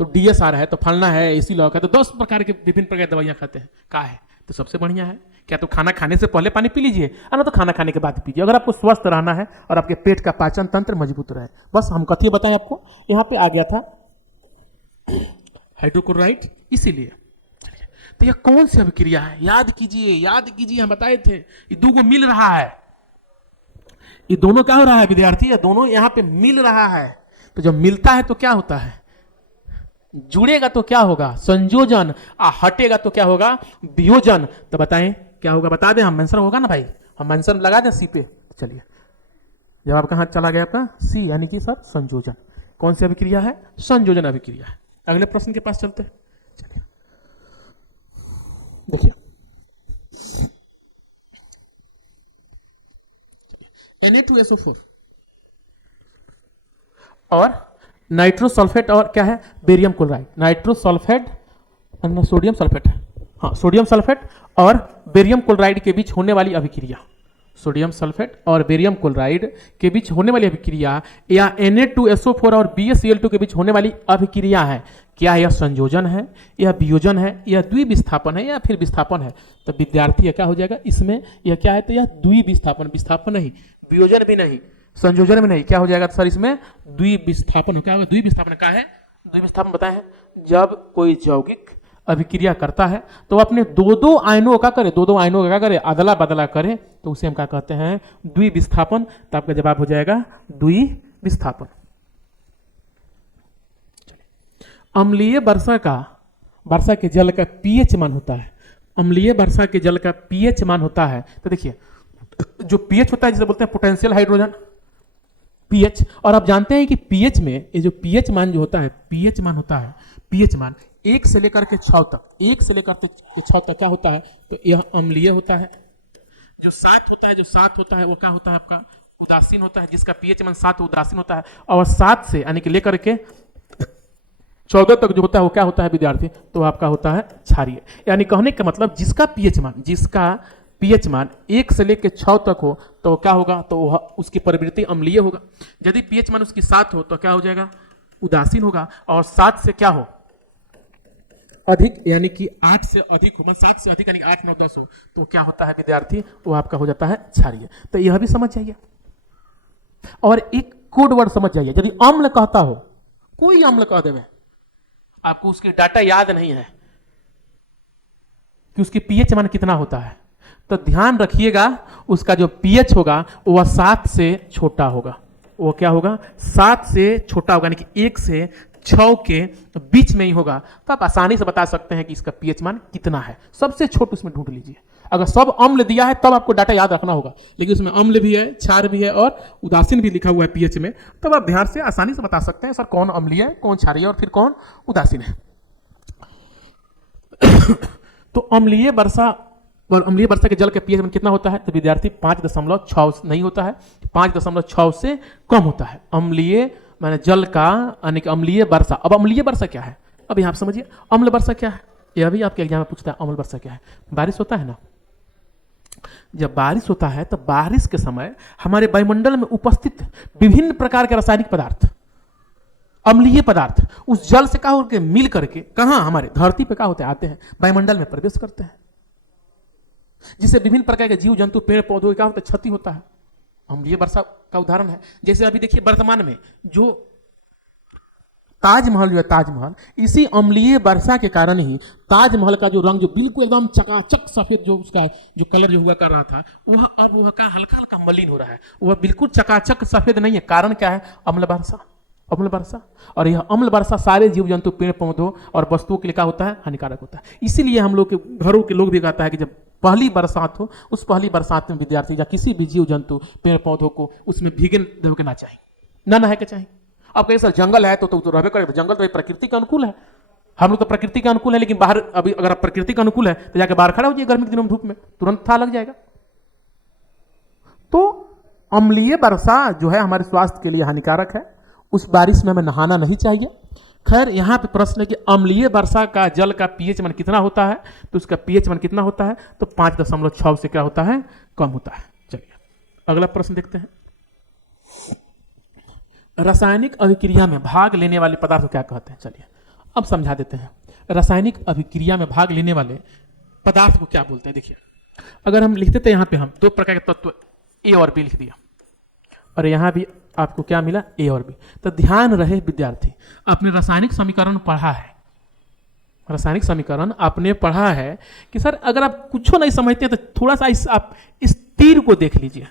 तो डीएसआर है तो फलना है, इसी लॉक है, तो 10 प्रकार के विभिन्न प्रकार की दवाइयां खाते हैं। क्या है तो सबसे बढ़िया है क्या, तो खाना खाने से पहले पानी पी लीजिए, ना तो खाना खाने के बाद पीजिए, अगर आपको स्वस्थ रहना है और आपके पेट का पाचन तंत्र मजबूत रहे। बस हम कथी बताएं आपको, यहाँ पे आ गया था हाइड्रोक्लोराइड, इसीलिए। तो यह कौन सी अभिक्रिया है, याद कीजिए, याद कीजिए, हम बताए थे ये दो को मिल रहा है, ये दोनों क्या हो रहा है विद्यार्थी, ये दोनों यहाँ पे मिल रहा है। तो जब मिलता है तो क्या होता है, जुड़ेगा तो क्या होगा, संयोजन, हटेगा तो क्या होगा, वियोजन। तो बताएं क्या होगा, बता दें हम, मेंशन होगा ना भाई, हम मेंशन लगा दें सी पे। चलिए, जवाब कहां चला गया आपका, सी, यानी कि सर संयोजन। कौन सी अभिक्रिया है, संयोजन अभिक्रिया है। अगले प्रश्न के पास चलते हैं। चलिए देखिए, Na2SO4 और नाइट्रोसल्फेट और क्या है, बेरियम क्लोराइड, नाइट्रोसल्फेट सोडियम सल्फेट, हाँ सोडियम सल्फेट और बेरियम क्लोराइड के बीच होने वाली अभिक्रिया, सोडियम सल्फेट और बेरियम क्लोराइड के बीच होने वाली अभिक्रिया या Na2SO4 और BaCl2 के बीच होने वाली अभिक्रिया है। क्या यह संयोजन है, यह वियोजन है, यह द्विविस्थापन है या फिर विस्थापन है। तो विद्यार्थी क्या हो जाएगा इसमें, यह क्या है, तो यह द्विविस्थापन, विस्थापन नहीं, वियोजन भी नहीं, संयोजन में नहीं, क्या हो जाएगा सर इसमें, द्विविस्थापन। क्या होगा, द्विविस्थापन का है, द्विविस्थापन बताए, जब कोई यौगिक अभिक्रिया करता है तो अपने दो आयनों का करे, दो आयनों का क्या करे, अदला बदला करे, तो उसे हम क्या कहते हैं, द्विविस्थापन। तो आपका जवाब हो जाएगा द्विविस्थापन। अम्लीय वर्षा के जल का पीएच मान होता है, अम्लीय वर्षा के जल का पीएच मान होता है। तो देखिए, जो पीएच होता है जिसे बोलते हैं पोटेंशियल हाइड्रोजन पीएच, और आप जानते हैं कि पीएच में ये जो पीएच मान जो होता है, पीएच मान होता है, पीएच मान 1 से लेकर के 6 तक, 1 से लेकर के 6 तक क्या होता है, तो यह अम्लीय होता है। जो 7 होता है, जो 7 होता है वो क्या होता है आपका, उदासीन होता है, जिसका पीएच मान 7 उदासीन होता है। और 7 से यानी कि लेकर के 14 तक जो होता है वो क्या होता है विद्यार्थी, तो आपका होता है क्षारीय। यानी कहने का मतलब जिसका पीएच मान 1 से लेकर 6 तक हो तो क्या होगा, तो उसकी प्रवृत्ति अम्लीय होगा। यदि पीएच मान उसकी 7 हो तो क्या हो जाएगा, उदासीन होगा। और 7 से क्या हो, अधिक, यानी कि 8 से अधिक हो, 7 से अधिक यानी 8, 9, 10 हो तो क्या होता है विद्यार्थी, वो आपका हो जाता है क्षारीय। तो यह भी समझ जाइए। और एक कोड वर्ड समझ जाइए, यदि अम्ल कहता हो, कोई अम्ल कह देवे, आपको उसकी डाटा याद नहीं है कि उसकी पीएच मान कितना होता है, तो ध्यान रखिएगा उसका जो पीएच होगा वह 7 से छोटा होगा। वो क्या होगा, 7 से छोटा होगा, यानी कि 1 से 6 के बीच में ही होगा। तो आप आसानी से बता सकते हैं कि इसका पीएच मान कितना है, सबसे छोट उसमें ढूंढ लीजिए। अगर सब अम्ल दिया है तब आपको डाटा याद रखना होगा, लेकिन उसमें अम्ल भी है, क्षार भी है और उदासीन भी लिखा हुआ है पीएच में, तब आप ध्यान से आसानी से बता सकते हैं सर कौन अम्लीय है, कौन क्षारीय है और फिर कौन उदासीन है। तो अम्लीय वर्षा के जल के पीएच मान कितना होता है, तो विद्यार्थी 5.6 नहीं होता है, 5.6 से कम होता है। अम्लीय माने जल का, यानी कि अम्लीय वर्षा। अब अम्लीय वर्षा क्या है, अब यहां समझिए अम्ल वर्षा क्या है, यह भी आपके एग्जाम में पूछता है। अम्ल वर्षा क्या है, बारिश होता है ना, जब बारिश होता है तो बारिश के समय हमारे वायुमंडल में उपस्थित विभिन्न प्रकार के रासायनिक पदार्थ, अम्लीय पदार्थ उस जल से क्या होकर मिल करके कहां, हमारे धरती पे क्या होते हैं, आते हैं वायुमंडल में प्रवेश करते हैं, जिससे विभिन्न प्रकार के जीव जंतु, पेड़ पौधों क्या होता है, क्षति होता है। अम्लीय वर्षा का उदाहरण है, जैसे अभी देखिए वर्तमान में जो ताजमहल जो है, ताजमहल इसी अम्लीय वर्षा के कारण ही ताजमहल का जो रंग जो बिल्कुल एकदम चकाचक सफेद, जो उसका जो कलर जो हुआ कर रहा था वह अब वह का हल्का हल्का मलिन हो रहा है, वह बिल्कुल चकाचक सफेद नहीं है। कारण क्या है, अम्ल वर्षा, अम्ल वर्षा। और यह अम्ल वर्षा सारे जीव जंतु, पेड़ पौधों और वस्तुओं के लिए क्या होता है, हानिकारक होता है। इसीलिए हम लोग के घरों के लोग भी कहता है कि जब पहली बरसात हो, उस पहली बरसात में विद्यार्थी या किसी भी जीव जंतु, पेड़ पौधों को उसमें भीगे देना चाहिए, ना नहाए के चाहिए। आप कहिए सर जंगल है तो रहबे करे, जंगल तो प्रकृति के अनुकूल है, हम लोग तो प्रकृति के अनुकूल है, लेकिन बाहर अभी अगर आप प्रकृति के अनुकूल है तो जाके बाहर खड़ा हो जाइए गर्मी के दिनों में, धूप में तुरंत था लग जाएगा। तो अम्लीय वर्षा जो है हमारे स्वास्थ्य के लिए हानिकारक है, उस बारिश में हमें नहाना नहीं चाहिए। खैर यहाँ पे प्रश्न है कि अम्लीय वर्षा का जल का पीएच मान कितना होता है, तो उसका पीएच मान कितना होता है, तो 5.6 से क्या होता है, कम होता है। चलिए अगला प्रश्न देखते हैं। रासायनिक अभिक्रिया में भाग लेने वाले पदार्थ को क्या कहते हैं? चलिए अब समझा देते हैं। रासायनिक अभिक्रिया में भाग लेने वाले पदार्थ को क्या बोलते हैं? देखिए अगर हम लिखते थे यहाँ पे हम 2 प्रकार के तत्व ए और बी लिख दिया, और यहाँ भी आपको क्या मिला, ए और बी। तो ध्यान रहे विद्यार्थी, आपने रासायनिक समीकरण पढ़ा है, रासायनिक समीकरण आपने पढ़ा है कि सर अगर आप कुछ नहीं समझते हैं तो थोड़ा सा आप इस तीर को देख लीजिए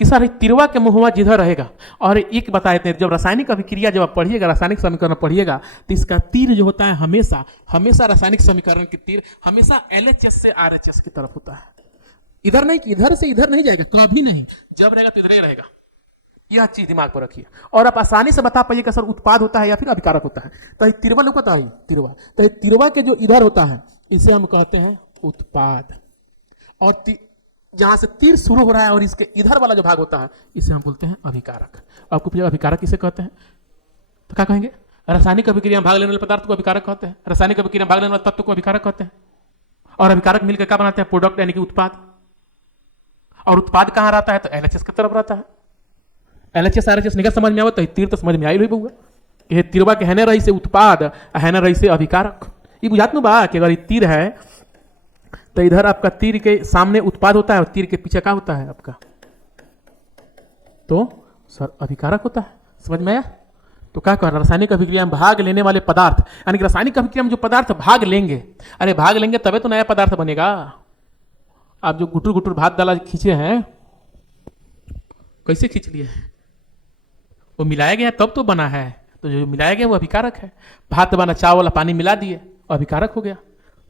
कि सर तिरवा के मुहवा जिधर रहेगा, और एक बताए थे जब रासायनिक अभिक्रिया जब आप पढ़िएगा, रासायनिक समीकरण पढ़िएगा, तो इसका तीर जो होता है हमेशा हमेशा रासायनिक समीकरण की तीर हमेशा एलएचएस से आरएचएस की तरफ होता है। इधर नहीं, इधर से इधर नहीं जाएगा, कभी नहीं, जब रहेगा तो इधर ही रहेगा। यह चीज दिमाग पर रखिए, और आप आसानी से बता पाइए कि सर उत्पाद होता है या फिर अभिकारक होता है। तो तिरवा लोग होता है, तिरवा, तो तिरवा के जो इधर होता है इसे हम कहते हैं उत्पाद, और जहां से तीर शुरू हो रहा है और इसके इधर वाला जो भाग होता है इसे हम बोलते हैं अभिकारक। आपको पूछेगा अभिकारक किसे कहते हैं, तो क्या कहेंगे? रासायनिक अभिक्रिया में भाग लेने वाले पदार्थ को अभिकारक कहते हैं, रासायनिक अभिक्रिया में भाग लेने वाले तत्व को अभिकारक कहते हैं, और अभिकारक मिलकर क्या बनाते हैं? प्रोडक्ट यानी कि उत्पाद। और उत्पाद कहां रहता है? तो एलएचएस की तरफ रहता है। एलएचएस आरएचएस निकल समझ में आवत है, तीर तो समझ में आई रही बउआ, ये तिरवा के हैने रही से उत्पाद, हैने रही से अभिकारक। ये बुझात नु बा कि अगर ये तीर है तो इधर आपका तीर के सामने उत्पाद होता है और तीर के पीछे क्या होता है आपका, तो सर अभिकारक होता है। समझ में आया? तो क्या कह रहा, रासायनिक अभिक्रिया में भाग लेने वाले पदार्थ, यानी कि रासायनिक अभिक्रिया में जो पदार्थ भाग लेंगे, अरे भाग लेंगे तबे तो नया पदार्थ बनेगा। आप जो गुटुर गुटुर भात दाला खींचे हैं, कैसे खींच लिए? वो मिलाया गया तब तो बना है, तो जो मिलाया गया वो अभिकारक है। भात बना, चावल पानी मिला दिए, अभिकारक हो गया।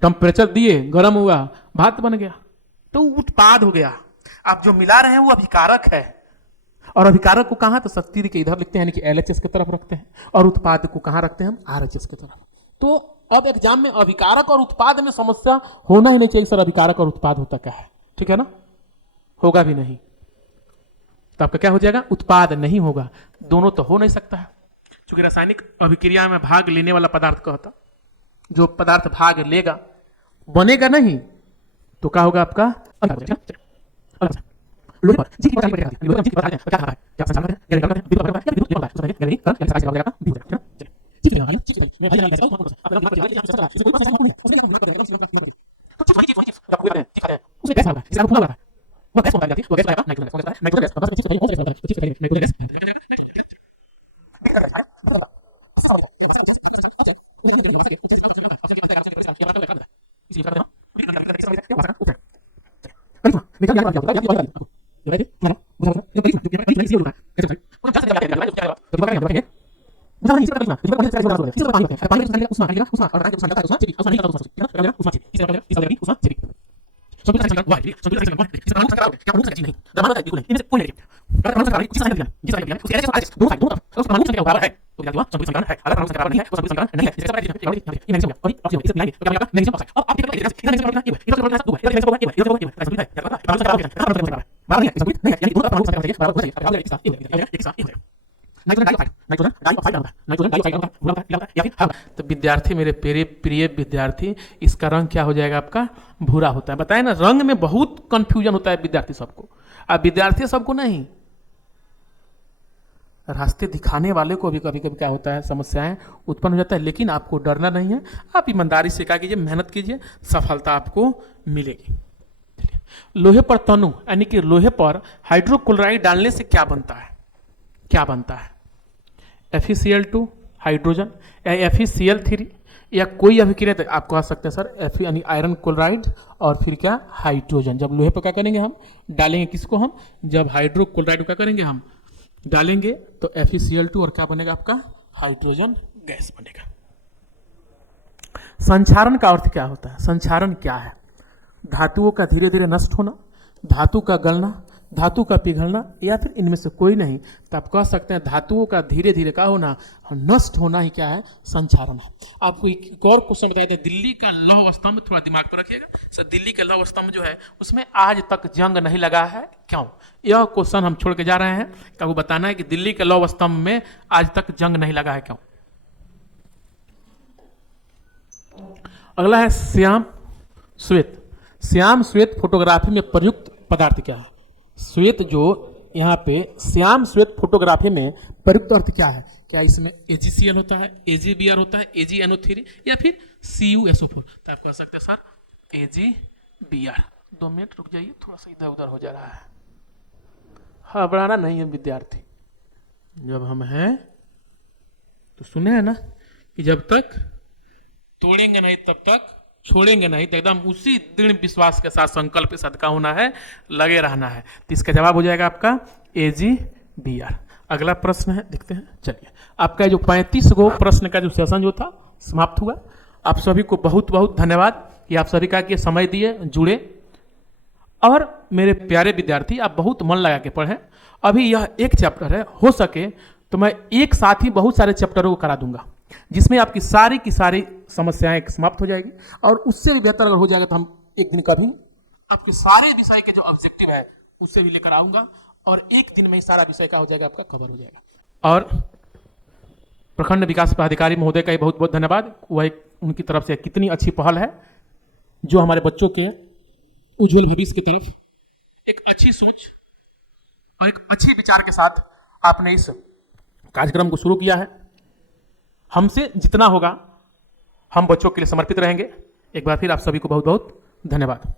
टेम्परेचर दिए, गर्म हुआ, भात बन गया, तो उत्पाद हो गया। आप जो मिला रहे हैं वो अभिकारक है, और अभिकारक को कहां, तो तीर के इधर लिखते हैं, यानी कि एलएचएस की तरफ रखते हैं, और उत्पाद को कहां रखते हैं हम? आरएचएस की तरफ। तो अब एग्जाम में अभिकारक और उत्पाद में समस्या होना ही नहीं चाहिए सर अभिकारक और उत्पाद होता क्या है, ठीक है ना? होगा भी नहीं, तो आपका क्या हो जाएगा? उत्पाद नहीं होगा। दोनों तो हो नहीं सकता है, क्योंकि रासायनिक अभिक्रिया में भाग लेने वाला पदार्थ कहता, जो पदार्थ भाग लेगा बनेगा नहीं, तो क्या होगा आपका? तो विद्यार्थी, मेरे प्रिय विद्यार्थी, इसका रंग क्या हो जाएगा आपका? भूरा होता है। बताए ना, रंग में बहुत कंफ्यूजन होता है विद्यार्थी सबको, अब विद्यार्थी सबको नहीं, रास्ते दिखाने वाले को भी कभी कभी क्या होता है, समस्याएं उत्पन्न हो जाता है। लेकिन आपको डरना नहीं है, आप ईमानदारी से क्या कीजिए, मेहनत कीजिए, सफलता आपको मिलेगी। लोहे पर तनु यानी कि लोहे पर हाइड्रोक्लोराइड डालने से क्या बनता है? क्या बनता है? FeCl2 हाइड्रोजन, या FeCl3, या कोई अभिक्रिया तो आप कह सकते हैं सर Fe यानी आयरन क्लोराइड, और फिर क्या? हाइड्रोजन। जब लोहे पर क्या करेंगे हम? डालेंगे किसको हम? जब हाइड्रोक्लोराइड क्या करेंगे हम? डालेंगे, तो FeCl2 और क्या बनेगा आपका? हाइड्रोजन गैस बनेगा। संक्षारण का अर्थ क्या होता है? संक्षारण क्या है? धातुओं का धीरे धीरे नष्ट होना, धातु का गलना, धातु का पिघलना या फिर इनमें से कोई नहीं, तो आप कह सकते हैं धातुओं का धीरे धीरे क्या होना, नष्ट होना ही क्या है, संचारण है। आपको एक और क्वेश्चन बताया था, दिल्ली का लौह स्तंभ, थोड़ा दिमाग पर रखिएगा सर, दिल्ली का लौह स्तंभ जो है उसमें आज तक जंग नहीं लगा है, क्यों? यह क्वेश्चन हम छोड़ के जा रहे हैं, आपको बताना है कि दिल्ली के लौह स्तंभ में आज तक जंग नहीं लगा है, क्यों? अगला है श्याम श्वेत। श्याम श्वेत फोटोग्राफी में प्रयुक्त पदार्थ क्या है? श्वेत जो यहाँ पे श्याम श्वेत फोटोग्राफी में प्रयुक्त अर्थ क्या है? क्या इसमें AgCl होता है, AgBr होता है, AgNO3 या फिर CuSO4? तो आप कह सकते हैं सर AgBr। 2 मिनट रुक जाइए, थोड़ा सा इधर उधर हो जा रहा है, घबराना नहीं है विद्यार्थी। जब हम हैं तो सुने हैं ना कि जब तक तोड़ेंगे नहीं तब तक छोड़ेंगे नहीं, तो एकदम उसी दृढ़ विश्वास के साथ संकल्प के साथ का होना है, लगे रहना है। तो इसका जवाब हो जाएगा आपका AgBr। अगला प्रश्न है, देखते हैं। चलिए, आपका जो 35 गो प्रश्न का जो सेशन जो था समाप्त हुआ। आप सभी को बहुत बहुत धन्यवाद कि आप सभी का कि समय दिए, जुड़े। और मेरे प्यारे विद्यार्थी, आप बहुत मन लगा के पढ़ें। अभी यह एक चैप्टर है, हो सके तो मैं एक साथ ही बहुत सारे चैप्टरों को करा दूंगा, जिसमें आपकी सारी की सारी समस्याएं समाप्त हो जाएगी। और उससे भी बेहतर अगर हो जाएगा तो हम एक दिन कभी आपके सारे विषय के जो ऑब्जेक्टिव है उससे भी लेकर आऊंगा, और एक दिन में ही सारा विषय का हो जाएगा, आपका कवर हो जाएगा। और प्रखंड विकास पदाधिकारी महोदय का बहुत बहुत धन्यवाद। वह उनकी तरफ से कितनी अच्छी पहल है, जो हमारे बच्चों के उज्जवल भविष्य की तरफ एक अच्छी सोच और एक अच्छे विचार के साथ आपने इस कार्यक्रम को शुरू किया है। हमसे जितना होगा हम बच्चों के लिए समर्पित रहेंगे। एक बार फिर आप सभी को बहुत बहुत धन्यवाद।